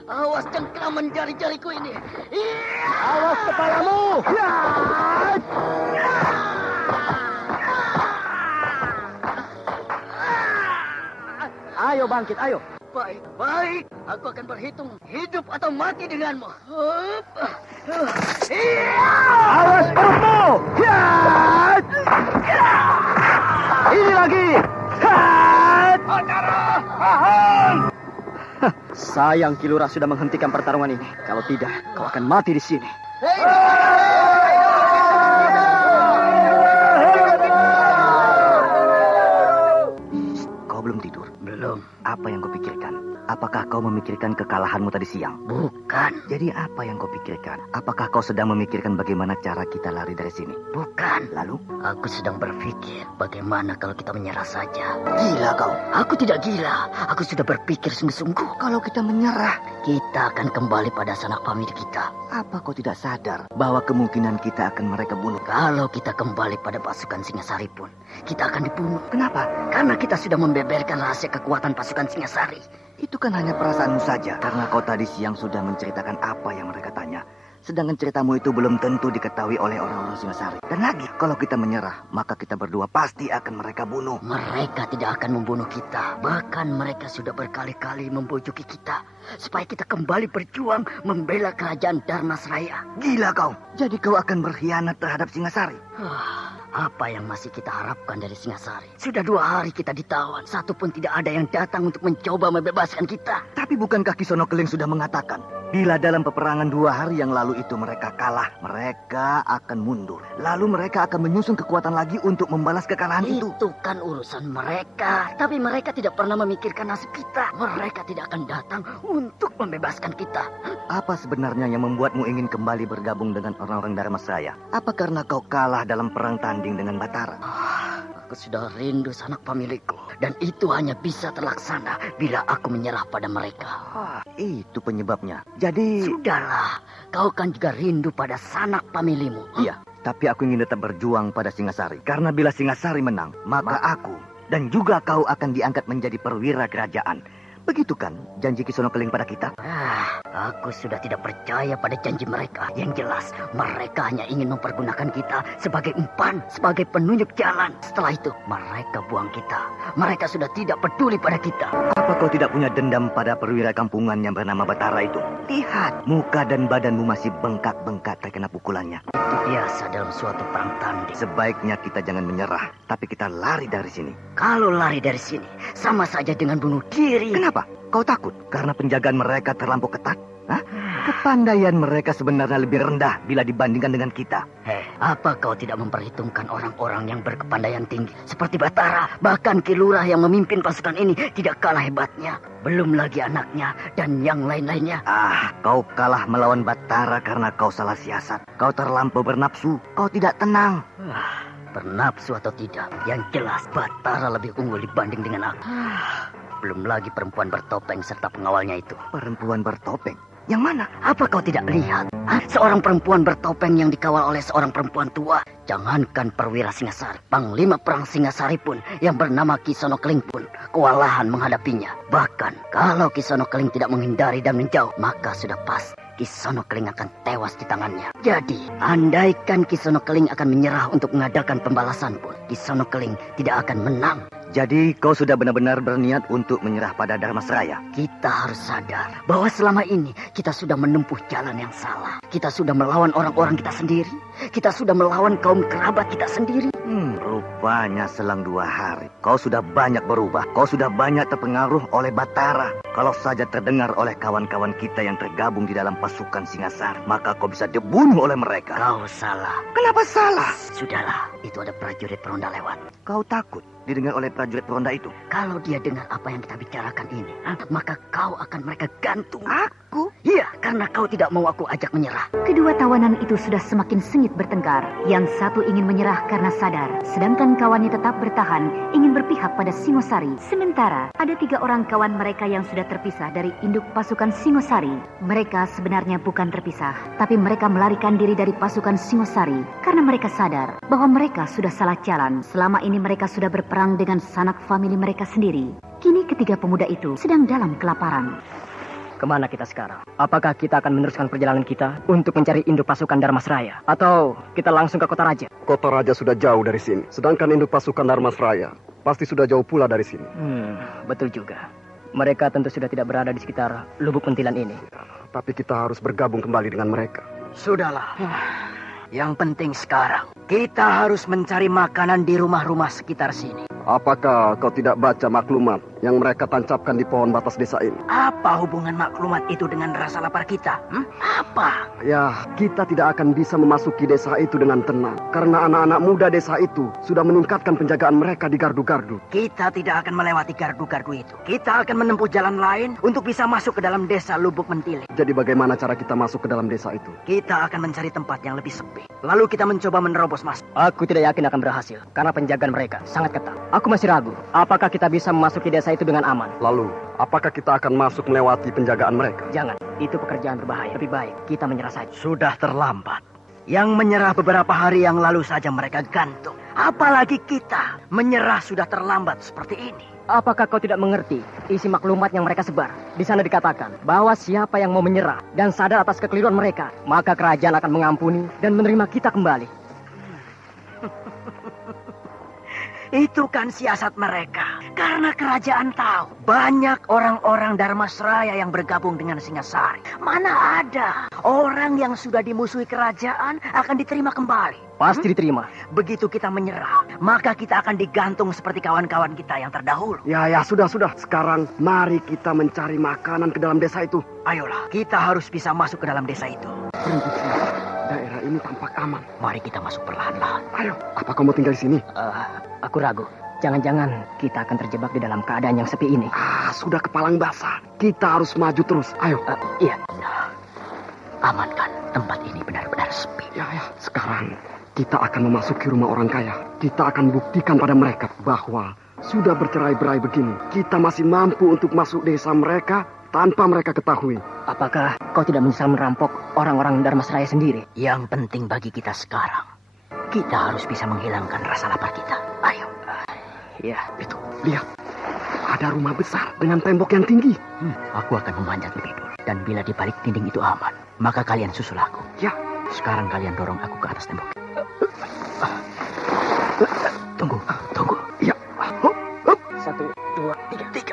Awas cengkraman jari-jariku ini. Awas kepalamu. Ayo bangkit, ayo. Baik. Aku akan berhitung hidup atau mati denganmu. Awas perutmu. Ini lagi. Sayang Kilurah sudah menghentikan pertarungan ini. Kalau tidak, kau akan mati di sini. Kau belum tidur? Belum. Apa yang kau pikirkan? Apakah kau memikirkan kekalahanmu tadi siang? Bukan. Jadi apa yang kau pikirkan? Apakah kau sedang memikirkan bagaimana cara kita lari dari sini? Bukan. Lalu? Aku sedang berpikir bagaimana kalau kita menyerah saja. Gila kau. Aku tidak gila. Aku sudah berpikir sungguh-sungguh. Kalau kita menyerah, kita akan kembali pada sanak famili kita. Apa kau tidak sadar bahwa kemungkinan kita akan mereka bunuh? Kalau kita kembali pada pasukan Singasari pun, kita akan dibunuh. Kenapa? Karena kita sudah membeberkan rahasia kekuatan pasukan Singasari. Itu kan hanya perasaanmu saja. Karena kau tadi siang sudah menceritakan apa yang mereka tanya. Sedangkan ceritamu itu belum tentu diketahui oleh orang-orang Singasari. Dan lagi, kalau kita menyerah, maka kita berdua pasti akan mereka bunuh. Mereka tidak akan membunuh kita. Bahkan mereka sudah berkali-kali membujuki kita supaya kita kembali berjuang membela kerajaan Dharmasraya. Gila kau. Jadi kau akan berkhianat terhadap Singasari. Apa yang masih kita harapkan dari Singasari? Sudah 2 hari kita ditawan. Satu pun tidak ada yang datang untuk mencoba membebaskan kita. Tapi bukankah Kisono Keling sudah mengatakan, bila dalam peperangan 2 hari yang lalu itu mereka kalah, mereka akan mundur. Lalu mereka akan menyusun kekuatan lagi untuk membalas kekalahan itu. Itu kan urusan mereka. Tapi mereka tidak pernah memikirkan nasib kita. Mereka tidak akan datang untuk membebaskan kita. Apa sebenarnya yang membuatmu ingin kembali bergabung dengan orang-orang Dharmasraya? Apa karena kau kalah dalam perang tanding dengan Batara? Aku sudah rindu sanak pamilikku. Dan itu hanya bisa terlaksana bila aku menyerah pada mereka. Itu penyebabnya. Jadi... Sudahlah, kau kan juga rindu pada sanak pamilimu. Iya, tapi aku ingin tetap berjuang pada Singasari. Karena bila Singasari menang, maka aku dan juga kau akan diangkat menjadi perwira kerajaan. Begitu kan janji Kisono Keling pada kita? Aku sudah tidak percaya pada janji mereka. Yang jelas, mereka hanya ingin mempergunakan kita sebagai umpan, sebagai penunjuk jalan. Setelah itu, mereka buang kita. Mereka sudah tidak peduli pada kita. Apa kau tidak punya dendam pada perwira kampungan yang bernama Batara itu? Lihat, muka dan badanmu masih bengkak-bengkak terkena pukulannya. Itu biasa dalam suatu perang tanding. Sebaiknya kita jangan menyerah, tapi kita lari dari sini. Kalau lari dari sini, sama saja dengan bunuh diri. Kenapa? Kau takut karena penjagaan mereka terlampau ketat? Kepandaian mereka sebenarnya lebih rendah bila dibandingkan dengan kita. Apa kau tidak memperhitungkan orang-orang yang berkepandaian tinggi seperti Batara? Bahkan Ki Lurah yang memimpin pasukan ini tidak kalah hebatnya. Belum lagi anaknya dan yang lain-lainnya. Kau kalah melawan Batara karena kau salah siasat. Kau terlampau bernafsu. Kau tidak tenang. Bernafsu atau tidak, yang jelas Batara lebih unggul dibanding dengan aku. Belum lagi perempuan bertopeng serta pengawalnya itu. Perempuan bertopeng? Yang mana? Apa kau tidak lihat? Seorang perempuan bertopeng yang dikawal oleh seorang perempuan tua. Jangankan perwira Singasari, panglima perang Singasari pun yang bernama Kisono Keling pun kewalahan menghadapinya. Bahkan kalau Kisono Keling tidak menghindari dan menjauh, maka sudah pasti Kisono Keling akan tewas di tangannya. Jadi, andaikan Kisono Keling akan menyerah untuk mengadakan pembalasan pun, Kisono Keling tidak akan menang. Jadi kau sudah benar-benar berniat untuk menyerah pada Dharmasraya? Kita harus sadar bahwa selama ini kita sudah menempuh jalan yang salah. Kita sudah melawan orang-orang kita sendiri. Kita sudah melawan kaum kerabat kita sendiri. Rupanya selang 2 hari kau sudah banyak berubah. Kau sudah banyak terpengaruh oleh Batara. Kalau saja terdengar oleh kawan-kawan kita yang tergabung di dalam pasukan Singasari, maka kau bisa dibunuh oleh mereka. Kau salah. Kenapa salah? Sudahlah, itu ada prajurit peronda lewat. Kau takut didengar oleh prajurit peronda itu? Kalau dia dengar apa yang kita bicarakan ini, maka kau akan mereka gantung. Aku? Iya, karena kau tidak mau aku ajak menyerah. Kedua tawanan itu sudah semakin sengit bertengkar. Yang satu ingin menyerah karena sadar, sedangkan kawannya tetap bertahan, ingin berpihak pada Singosari. Sementara, ada 3 orang kawan mereka yang sudah terpisah dari induk pasukan Singosari. Mereka sebenarnya bukan terpisah, tapi mereka melarikan diri dari pasukan Singosari karena mereka sadar bahwa mereka sudah salah jalan. Selama ini mereka sudah berperang dengan sanak famili mereka sendiri. Kini ketiga pemuda itu sedang dalam kelaparan. Kemana kita sekarang? Apakah kita akan meneruskan perjalanan kita untuk mencari induk pasukan Dharmasraya? Atau kita langsung ke Kota Raja? Kota Raja sudah jauh dari sini. Sedangkan induk pasukan Dharmasraya pasti sudah jauh pula dari sini. Betul juga. Mereka tentu sudah tidak berada di sekitar Lubuk Mentilan ini. Tapi kita harus bergabung kembali dengan mereka. Sudahlah. Yang penting sekarang, kita harus mencari makanan di rumah-rumah sekitar sini. Apakah kau tidak baca maklumat yang mereka tancapkan di pohon batas desa ini? Apa hubungan maklumat itu dengan rasa lapar kita? Apa? Ya, kita tidak akan bisa memasuki desa itu dengan tenang. Karena anak-anak muda desa itu sudah meningkatkan penjagaan mereka di gardu-gardu. Kita tidak akan melewati gardu-gardu itu. Kita akan menempuh jalan lain untuk bisa masuk ke dalam desa Lubuk Mentiling. Jadi bagaimana cara kita masuk ke dalam desa itu? Kita akan mencari tempat yang lebih sepi. Lalu kita mencoba menerobos masuk. Aku tidak yakin akan berhasil, karena penjagaan mereka sangat ketat. Aku masih ragu, apakah kita bisa memasuki desa itu dengan aman? Lalu, apakah kita akan masuk melewati penjagaan mereka? Jangan, itu pekerjaan berbahaya. Lebih baik kita menyerah saja. Sudah terlambat. Yang menyerah beberapa hari yang lalu saja mereka gantung. Apalagi kita, menyerah sudah terlambat seperti ini. Apakah kau tidak mengerti isi maklumat yang mereka sebar? Di sana dikatakan bahwa siapa yang mau menyerah dan sadar atas kekeliruan mereka, maka kerajaan akan mengampuni dan menerima kita kembali. Itu kan siasat mereka. Karena kerajaan tahu banyak orang-orang Dharmasraya yang bergabung dengan Singasari. Mana ada orang yang sudah dimusuhi kerajaan akan diterima kembali. Pasti diterima. Begitu kita menyerah, maka kita akan digantung seperti kawan-kawan kita yang terdahulu. Ya, sudah. Sekarang mari kita mencari makanan ke dalam desa itu. Ayolah, kita harus bisa masuk ke dalam desa itu. Berhenti sini. Daerah ini tampak aman. Mari kita masuk perlahan-lahan. Ayo, apa kau mau tinggal di sini? Aku ragu. Jangan-jangan kita akan terjebak di dalam keadaan yang sepi ini. Sudah kepalang basah. Kita harus maju terus. Ayo. Iya. Aman kan? Tempat ini benar-benar sepi. Ya. Sekarang kita akan memasuki rumah orang kaya. Kita akan buktikan pada mereka bahwa sudah bercerai-berai begini, kita masih mampu untuk masuk desa mereka tanpa mereka ketahui. Apakah kau tidak menyesal merampok orang-orang Dharmasraya sendiri? Yang penting bagi kita sekarang, kita harus bisa menghilangkan rasa lapar kita. Ayo. Ya, itu. Lihat. Ada rumah besar dengan tembok yang tinggi. Aku akan memanjat lebih dulu. Dan bila di balik dinding itu aman, maka kalian susul aku. Ya. Sekarang kalian dorong aku ke atas tembok. Tunggu. Ya. 1, 2, 3.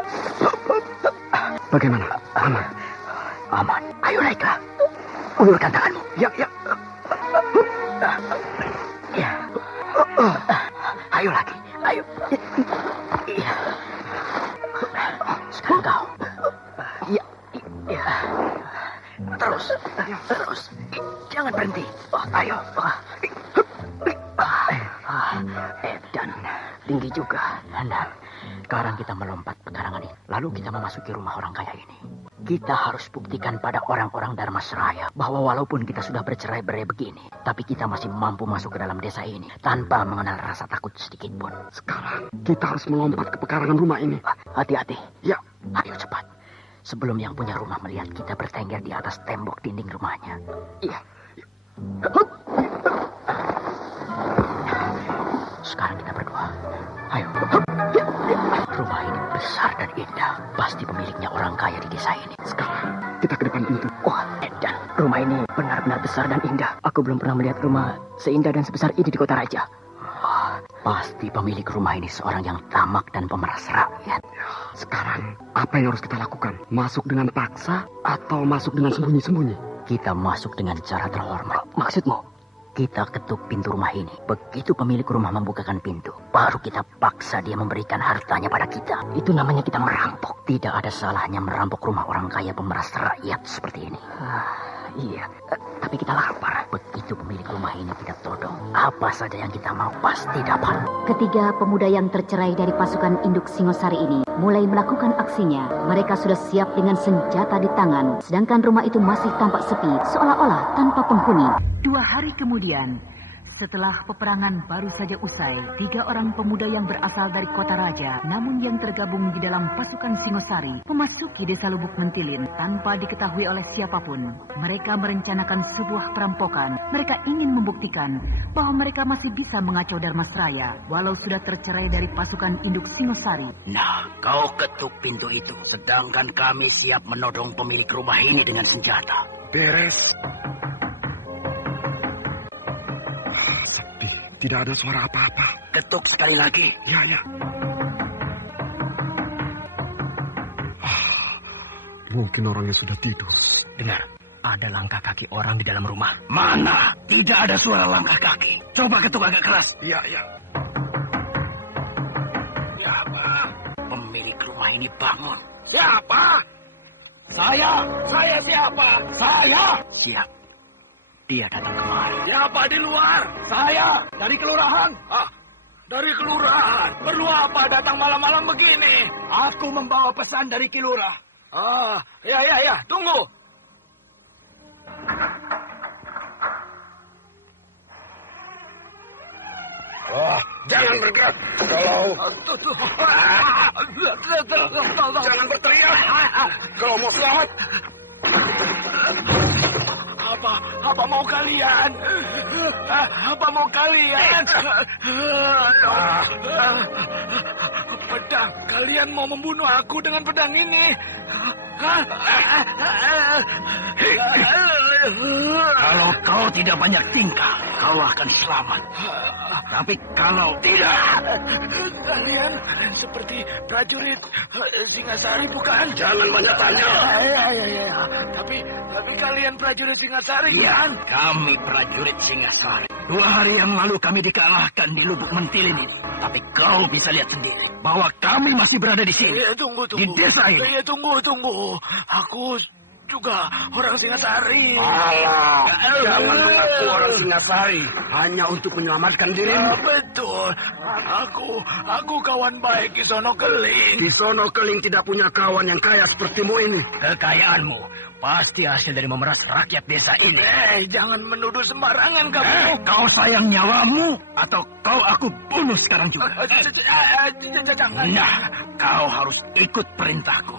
Bagaimana? Aman? Aman. Ayo naiklah. Ulurkan tanganmu. Ya. Ayo lagi. Ayo. Iya. Sekarang kau. Iya. Terus. Jangan berhenti. Ayo. Dan tinggi juga. Nah, sekarang kita melompat pekarangan ini. Lalu kita memasuki rumah orang kaya ini. Kita harus buktikan pada orang-orang Dharmasraya bahwa walaupun kita sudah bercerai-berai begini, tapi kita masih mampu masuk ke dalam desa ini tanpa mengenal rasa takut sedikit pun. Sekarang kita harus melompat ke pekarangan rumah ini. Hati-hati. Ya. Ayo cepat. Sebelum yang punya rumah melihat kita bertengger di atas tembok dinding rumahnya. Iya. Sekarang kita berdua. Ayo. Rumah ini besar dan indah. Pasti pemiliknya orang kaya di desa ini. Sekarang kita ke depan pintu. Dan rumah ini benar-benar besar dan indah. Aku belum pernah melihat rumah seindah dan sebesar ini di kota raja. Pasti pemilik rumah ini seorang yang tamak dan pemeras rakyat. Sekarang apa yang harus kita lakukan? Masuk dengan paksa atau masuk dengan sembunyi-sembunyi? Kita masuk dengan cara terhormat. Maksudmu? Kita ketuk pintu rumah ini. Begitu pemilik rumah membukakan pintu, baru kita paksa dia memberikan hartanya pada kita. Itu namanya kita merampok. Tidak ada salahnya merampok rumah orang kaya pemeras rakyat seperti ini. Iya, tapi kita lapar. Begitu pemilik rumah ini kita todong, apa saja yang kita mau pasti dapat. Ketiga pemuda yang tercerai dari pasukan induk Singosari ini mulai melakukan aksinya. Mereka sudah siap dengan senjata di tangan, sedangkan rumah itu masih tampak sepi, seolah-olah tanpa penghuni. 2 hari kemudian, setelah peperangan baru saja usai, 3 orang pemuda yang berasal dari kota raja, namun yang tergabung di dalam pasukan Singosari, memasuki desa Lubuk Mentilin tanpa diketahui oleh siapapun. Mereka merencanakan sebuah perampokan. Mereka ingin membuktikan bahwa mereka masih bisa mengacau Dharmasraya, walau sudah tercerai dari pasukan induk Singosari. Nah, kau ketuk pintu itu, sedangkan kami siap menodong pemilik rumah ini dengan senjata. Beres. Tidak ada suara apa-apa. Ketuk sekali lagi. Ya. Mungkin orangnya sudah tidur. Dengar, ada langkah kaki orang di dalam rumah. Mana? Tidak ada suara langkah kaki. Coba ketuk agak keras. Ya. Siapa? Pemilik rumah ini bangun. Siapa? Saya siapa? Saya. Siap. Dia datang kemari. Siapa di luar? Saya dari kelurahan. Dari kelurahan. Perlu apa datang malam-malam begini? Aku membawa pesan dari Kilurah. Ya. Tunggu. Jangan bergerak. Jangan berteriak. Kalau mau selamat. Apa mau kalian? Pedang, kalian mau membunuh aku dengan pedang ini? Kalau kau tidak banyak tingkah, kau akan selamat. Tapi kalau tidak... Kalian seperti prajurit Singasari, bukan? Jangan banyak tanya. Tapi kalian prajurit Singasari, Iya, bukan? kami prajurit Singasari. 2 hari yang lalu kami dikalahkan di Lubuk Mentilin ini. Tapi kau bisa lihat sendiri bahwa kami masih berada di sini. Tunggu. Di desa ini. Tunggu. Aku juga orang Singasari. Jangan mengaku orang Singasari hanya untuk menyelamatkan dirimu. Betul. Aku kawan baik Kisono Keling. Kisono Keling tidak punya kawan yang kaya sepertimu ini. Kekayaanmu pasti hasil dari memeras rakyat desa ini. Jangan menuduh sembarangan kamu. Kau sayang nyawamu atau kau aku bunuh sekarang juga? Jangan. Nah, kau harus ikut perintahku.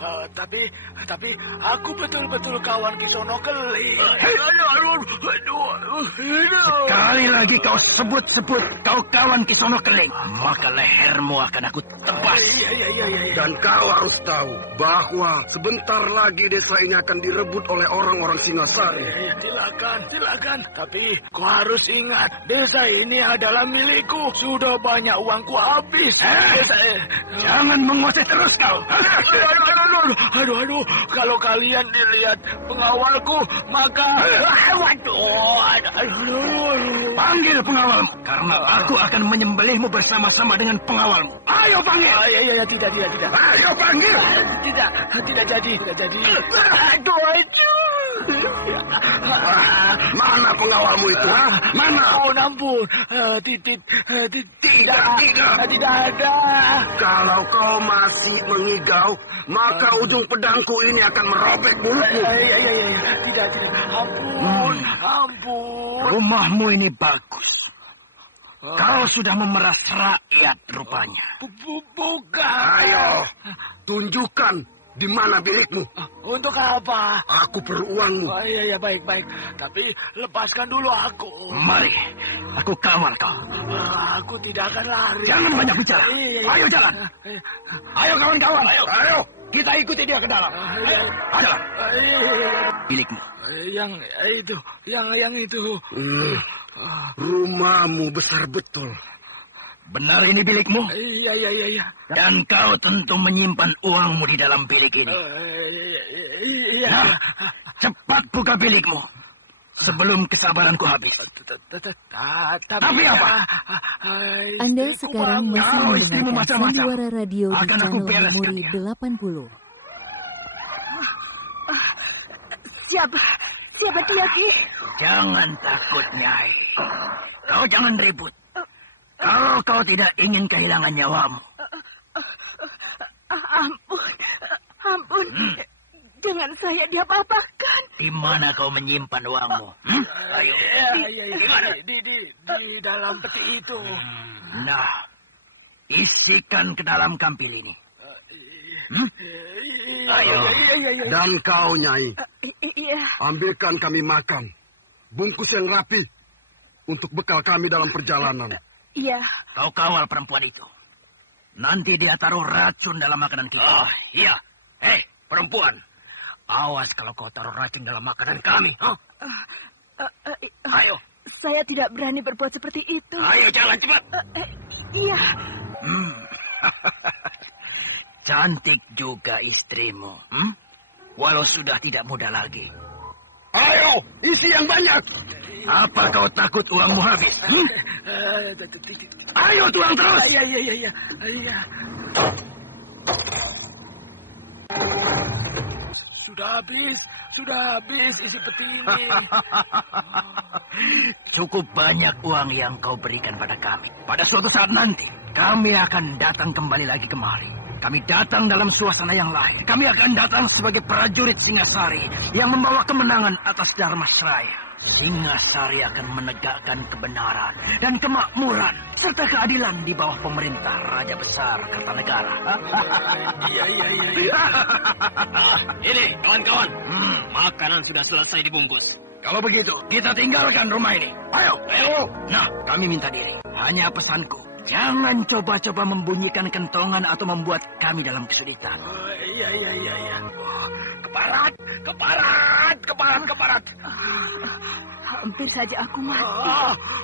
Tapi aku betul-betul kawan Kisono Keling. Sekali lagi kau sebut-sebut kau kawan Kisono Keling, maka lehermu akan aku tebas. Dan kau harus tahu bahwa sebentar lagi desa ini akan direbut oleh orang-orang Singasari. Silakan. Tapi kau harus ingat, desa ini adalah milikku. Sudah banyak uangku habis. Jangan menguasai terus kau. Aduh. Kalau kalian dilihat pengawalku, maka... Panggil pengawalmu, karena aku akan menyembelihmu bersama-sama dengan pengawalmu. Ayo panggil. Tidak. Ayo panggil. Tidak jadi. Mana pengawalmu itu? Mana? Ampun. Tidak ada. Kalau kau masih mengigau, maka ujung pedangku ini akan merobek mulutmu. Tidak. Ampun. Rumahmu ini bagus. Kau sudah memeras rakyat rupanya. Bukan. Ayo, tunjukkan di mana bilikmu. Untuk apa? Aku perlu uangmu. Iya, baik. Tapi lepaskan dulu aku. Mari, aku kawal kau. Aku tidak akan lari. Jangan banyak bicara. Ayo jalan. Ayo kawan-kawan. Ayo. Kita ikuti dia ke dalam. Jalan. Bilikmu. Yang itu. Rumahmu besar betul. Benar ini bilikmu? Iya. Dan kau tentu menyimpan uangmu di dalam bilik ini. Iya. Nah, cepat buka bilikmu sebelum kesabaranku habis. Tapi apa? Anda sekarang masih mendengarkan Sandiwara Radio di channel Memori 80. Siapa dia, Ki? Jangan takut, Nyai. Kau jangan ribut. Kalau kau tidak ingin kehilangan nyawamu. Ampun. Jangan saya diapa-apakan. Di mana kau menyimpan uangmu? Ayo. Di dalam peti itu. Nah, isikan ke dalam kampil ini. Ayo. Dan kau, Nyai. Iya. Ambilkan kami makan. Bungkus yang rapi untuk bekal kami dalam perjalanan. Iya. Kau kawal perempuan itu. Nanti dia taruh racun dalam makanan kita. Oh, iya. Hei, perempuan. Awas kalau kau taruh racun dalam makanan kami. Ayo. Saya tidak berani berbuat seperti itu. Ayo, jalan cepat. Iya. Cantik juga istrimu. Walau sudah tidak muda lagi. Ayo, isi yang banyak. Apa kau takut uangmu habis? Ayo tuang terus. Iya. Sudah habis isi peti ini. Cukup banyak uang yang kau berikan pada kami. Pada suatu saat nanti, kami akan datang kembali lagi kemari. Kami datang dalam suasana yang lain. Kami akan datang sebagai prajurit Singasari yang membawa kemenangan atas Dharmasraya. Singasari akan menegakkan kebenaran dan kemakmuran serta keadilan di bawah pemerintah Raja Besar Kertanegara. Iya. Ini, kawan-kawan. Makanan sudah selesai dibungkus. Kalau begitu, kita tinggalkan rumah ini. Ayo. Nah, kami minta diri. Hanya pesanku. Jangan coba-coba membunyikan kentongan atau membuat kami dalam kesulitan. Iya. Keparat. Hampir saja aku mati.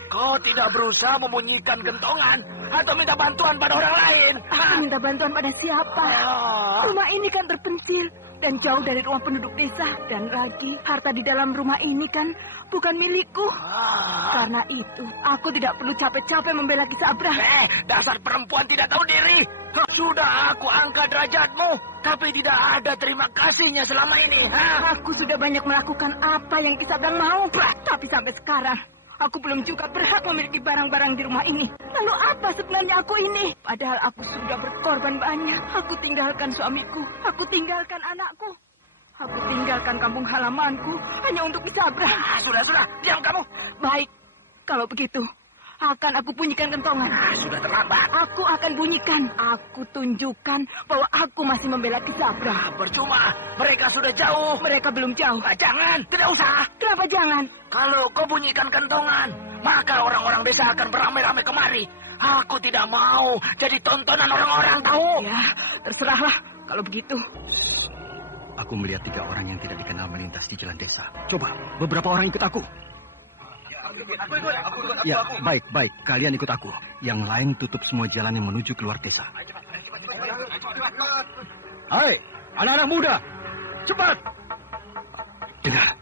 Kau tidak berusaha membunyikan kentongan atau minta bantuan pada orang lain. Aku minta bantuan pada siapa? Rumah ini kan terpencil dan jauh dari rumah penduduk desa. Dan lagi, harta di dalam rumah ini kan bukan milikku. Karena itu, aku tidak perlu capek-capek membela Ki Sabrang. Dasar perempuan tidak tahu diri. Sudah aku angkat derajatmu, tapi tidak ada terima kasihnya selama ini. Aku sudah banyak melakukan apa yang Ki Sabrang mau. Tapi sampai sekarang, aku belum juga berhak memiliki barang-barang di rumah ini. Lalu apa sebenarnya aku ini? Padahal aku sudah berkorban banyak. Aku tinggalkan suamiku, aku tinggalkan anakku. Aku tinggalkan kampung halamanku hanya untuk Ki Sabrang. Sudah, diam kamu. Baik, kalau begitu, akan aku bunyikan kentongan. Sudah terlambat. Aku akan bunyikan. Aku tunjukkan bahwa aku masih membela Ki Sabrang. Percuma, mereka sudah jauh. Mereka belum jauh. Jangan, tidak usah. Kenapa jangan? Kalau kau bunyikan kentongan, maka orang-orang desa akan beramai-ramai kemari. Aku tidak mau jadi tontonan orang-orang, tahu? Ya, terserahlah kalau begitu. Aku melihat 3 orang yang tidak dikenal melintas di jalan desa. Coba, beberapa orang ikut aku. Ya, baik. Kalian ikut aku. Yang lain tutup semua jalan yang menuju keluar desa. Hai, anak-anak muda. Cepat. Dengar,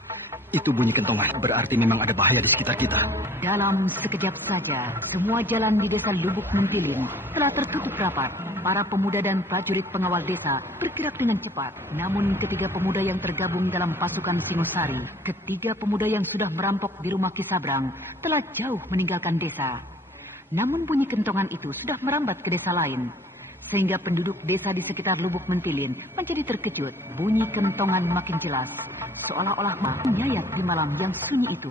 itu bunyi kentongan. Berarti memang ada bahaya di sekitar kita. Dalam sekejap saja, semua jalan di desa Lubuk Mentilin telah tertutup rapat. Para pemuda dan prajurit pengawal desa bergerak dengan cepat. Namun ketiga pemuda yang tergabung dalam pasukan Singosari, ketiga pemuda yang sudah merampok di rumah Ki Sabrang, telah jauh meninggalkan desa. Namun bunyi kentongan itu sudah merambat ke desa lain. Sehingga penduduk desa di sekitar Lubuk Mentilin menjadi terkejut. Bunyi kentongan makin jelas, seolah-olah menyayat di malam yang sunyi itu.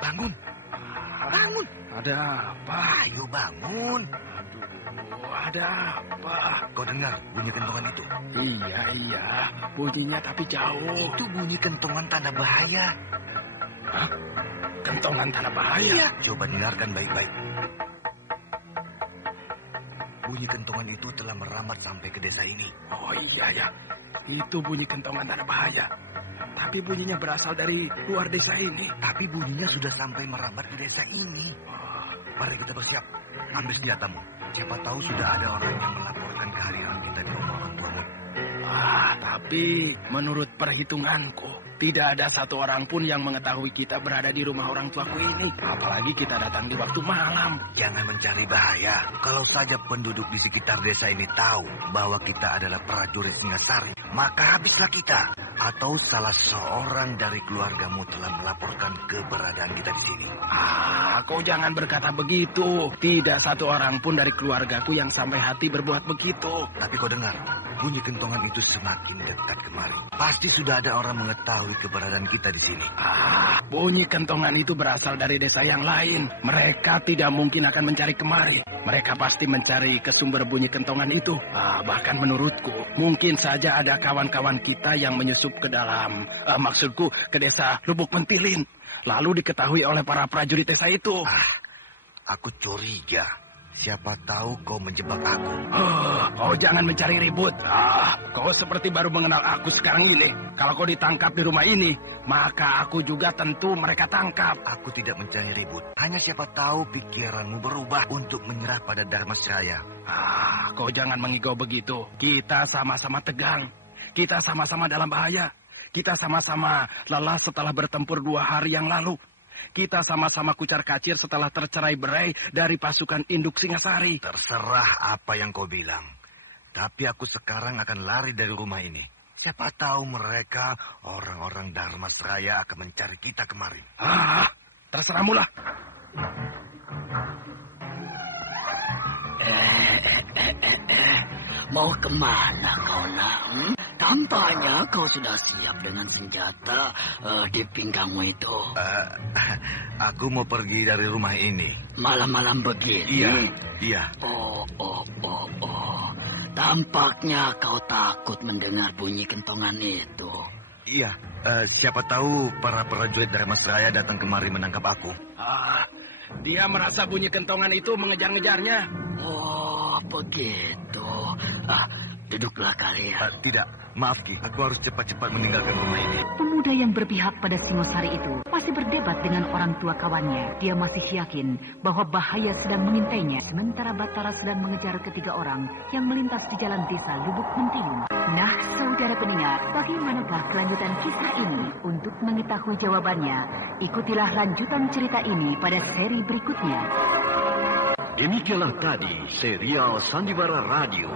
Bangun. Ada apa? Ayo bangun. Aduh, ada apa? Kau dengar bunyi kentongan itu? Iya. Bunyinya tapi jauh. Itu bunyi kentongan tanda bahaya. Hah? Kentongan tanda bahaya? Iya. Coba dengarkan baik-baik. Bunyi kentongan itu telah merambat sampai ke desa ini. Oh iya ya. Itu bunyi kentongan tanda bahaya. Tapi bunyinya berasal dari luar desa ini. Tapi bunyinya sudah sampai merambat ke desa ini. Mari kita bersiap. Ambil senjatamu. Siapa tahu sudah ada orang yang melaporkan kehadiran kita di rumah orang tuamu. Tapi menurut perhitunganku, tidak ada satu orang pun yang mengetahui kita berada di rumah orang tuaku ini. Apalagi kita datang di waktu malam. Jangan mencari bahaya. Kalau saja penduduk di sekitar desa ini tahu bahwa kita adalah prajurit Singasari, maka habislah kita. Atau salah seorang dari keluargamu telah melaporkan keberadaan kita di sini. Kau jangan berkata begitu. Tidak satu orang pun dari keluargaku yang sampai hati berbuat begitu. Tapi kau dengar, bunyi kentongan itu semakin dekat kemari. Pasti sudah ada orang mengetahui keberadaan kita di sini. Bunyi kentongan itu berasal dari desa yang lain. Mereka tidak mungkin akan mencari kemari. Mereka pasti mencari ke sumber bunyi kentongan itu. Bahkan menurutku, mungkin saja ada kawan-kawan kita yang menyusup ke dalam, maksudku ke desa Lubuk Mentilin. Lalu diketahui oleh para prajurit desa itu. Aku curiga. Siapa tahu kau menjebak aku. Kau jangan mencari ribut. Kau seperti baru mengenal aku sekarang ini. Kalau kau ditangkap di rumah ini, maka aku juga tentu mereka tangkap. Aku tidak mencari ribut. Hanya siapa tahu pikiranmu berubah untuk menyerah pada Dharmasraya. Kau jangan mengigau begitu. Kita sama-sama tegang. Kita sama-sama dalam bahaya. Kita sama-sama lelah setelah bertempur 2 hari yang lalu. Kita sama-sama kucar-kacir setelah tercerai-berai dari pasukan induk Singasari. Terserah apa yang kau bilang. Tapi aku sekarang akan lari dari rumah ini. Siapa tahu mereka, orang-orang Dharmasraya akan mencari kita kemari. Terserahmu lah. Mau kemana kau nak? Tampaknya kau sudah siap dengan senjata di pinggangmu itu. Aku mau pergi dari rumah ini. Malam-malam begini? Iya. Oh. Tampaknya kau takut mendengar bunyi kentongan itu. Iya. Siapa tahu para prajurit Dharmasraya datang kemari menangkap aku. Dia merasa bunyi kentongan itu mengejar-ngejarnya. Oh, begitu. Duduklah kalian. Tidak, maaf Ki, aku harus cepat-cepat meninggalkan rumah ini. Pemuda yang berpihak pada Singosari itu masih berdebat dengan orang tua kawannya. Dia masih yakin bahwa bahaya sedang mengintainya. Sementara Batara sedang mengejar ketiga orang yang melintas di jalan desa Lubuk Mentilun. Nah, saudara pendengar, bagaimanakah kelanjutan kisah ini? Untuk mengetahui jawabannya, ikutilah lanjutan cerita ini pada seri berikutnya. Demikianlah tadi serial Sandiwara Radio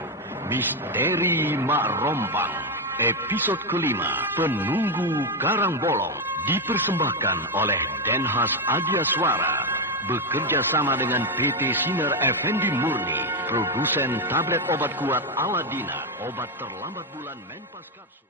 Misteri Mak Rompang episode kelima Penunggu Karang Bolong dipersembahkan oleh Denhas Adia Suara bekerja sama dengan PT Sinar Effendi Murni, produsen tablet obat kuat Aladina, obat terlambat bulan Menpas Kapsul.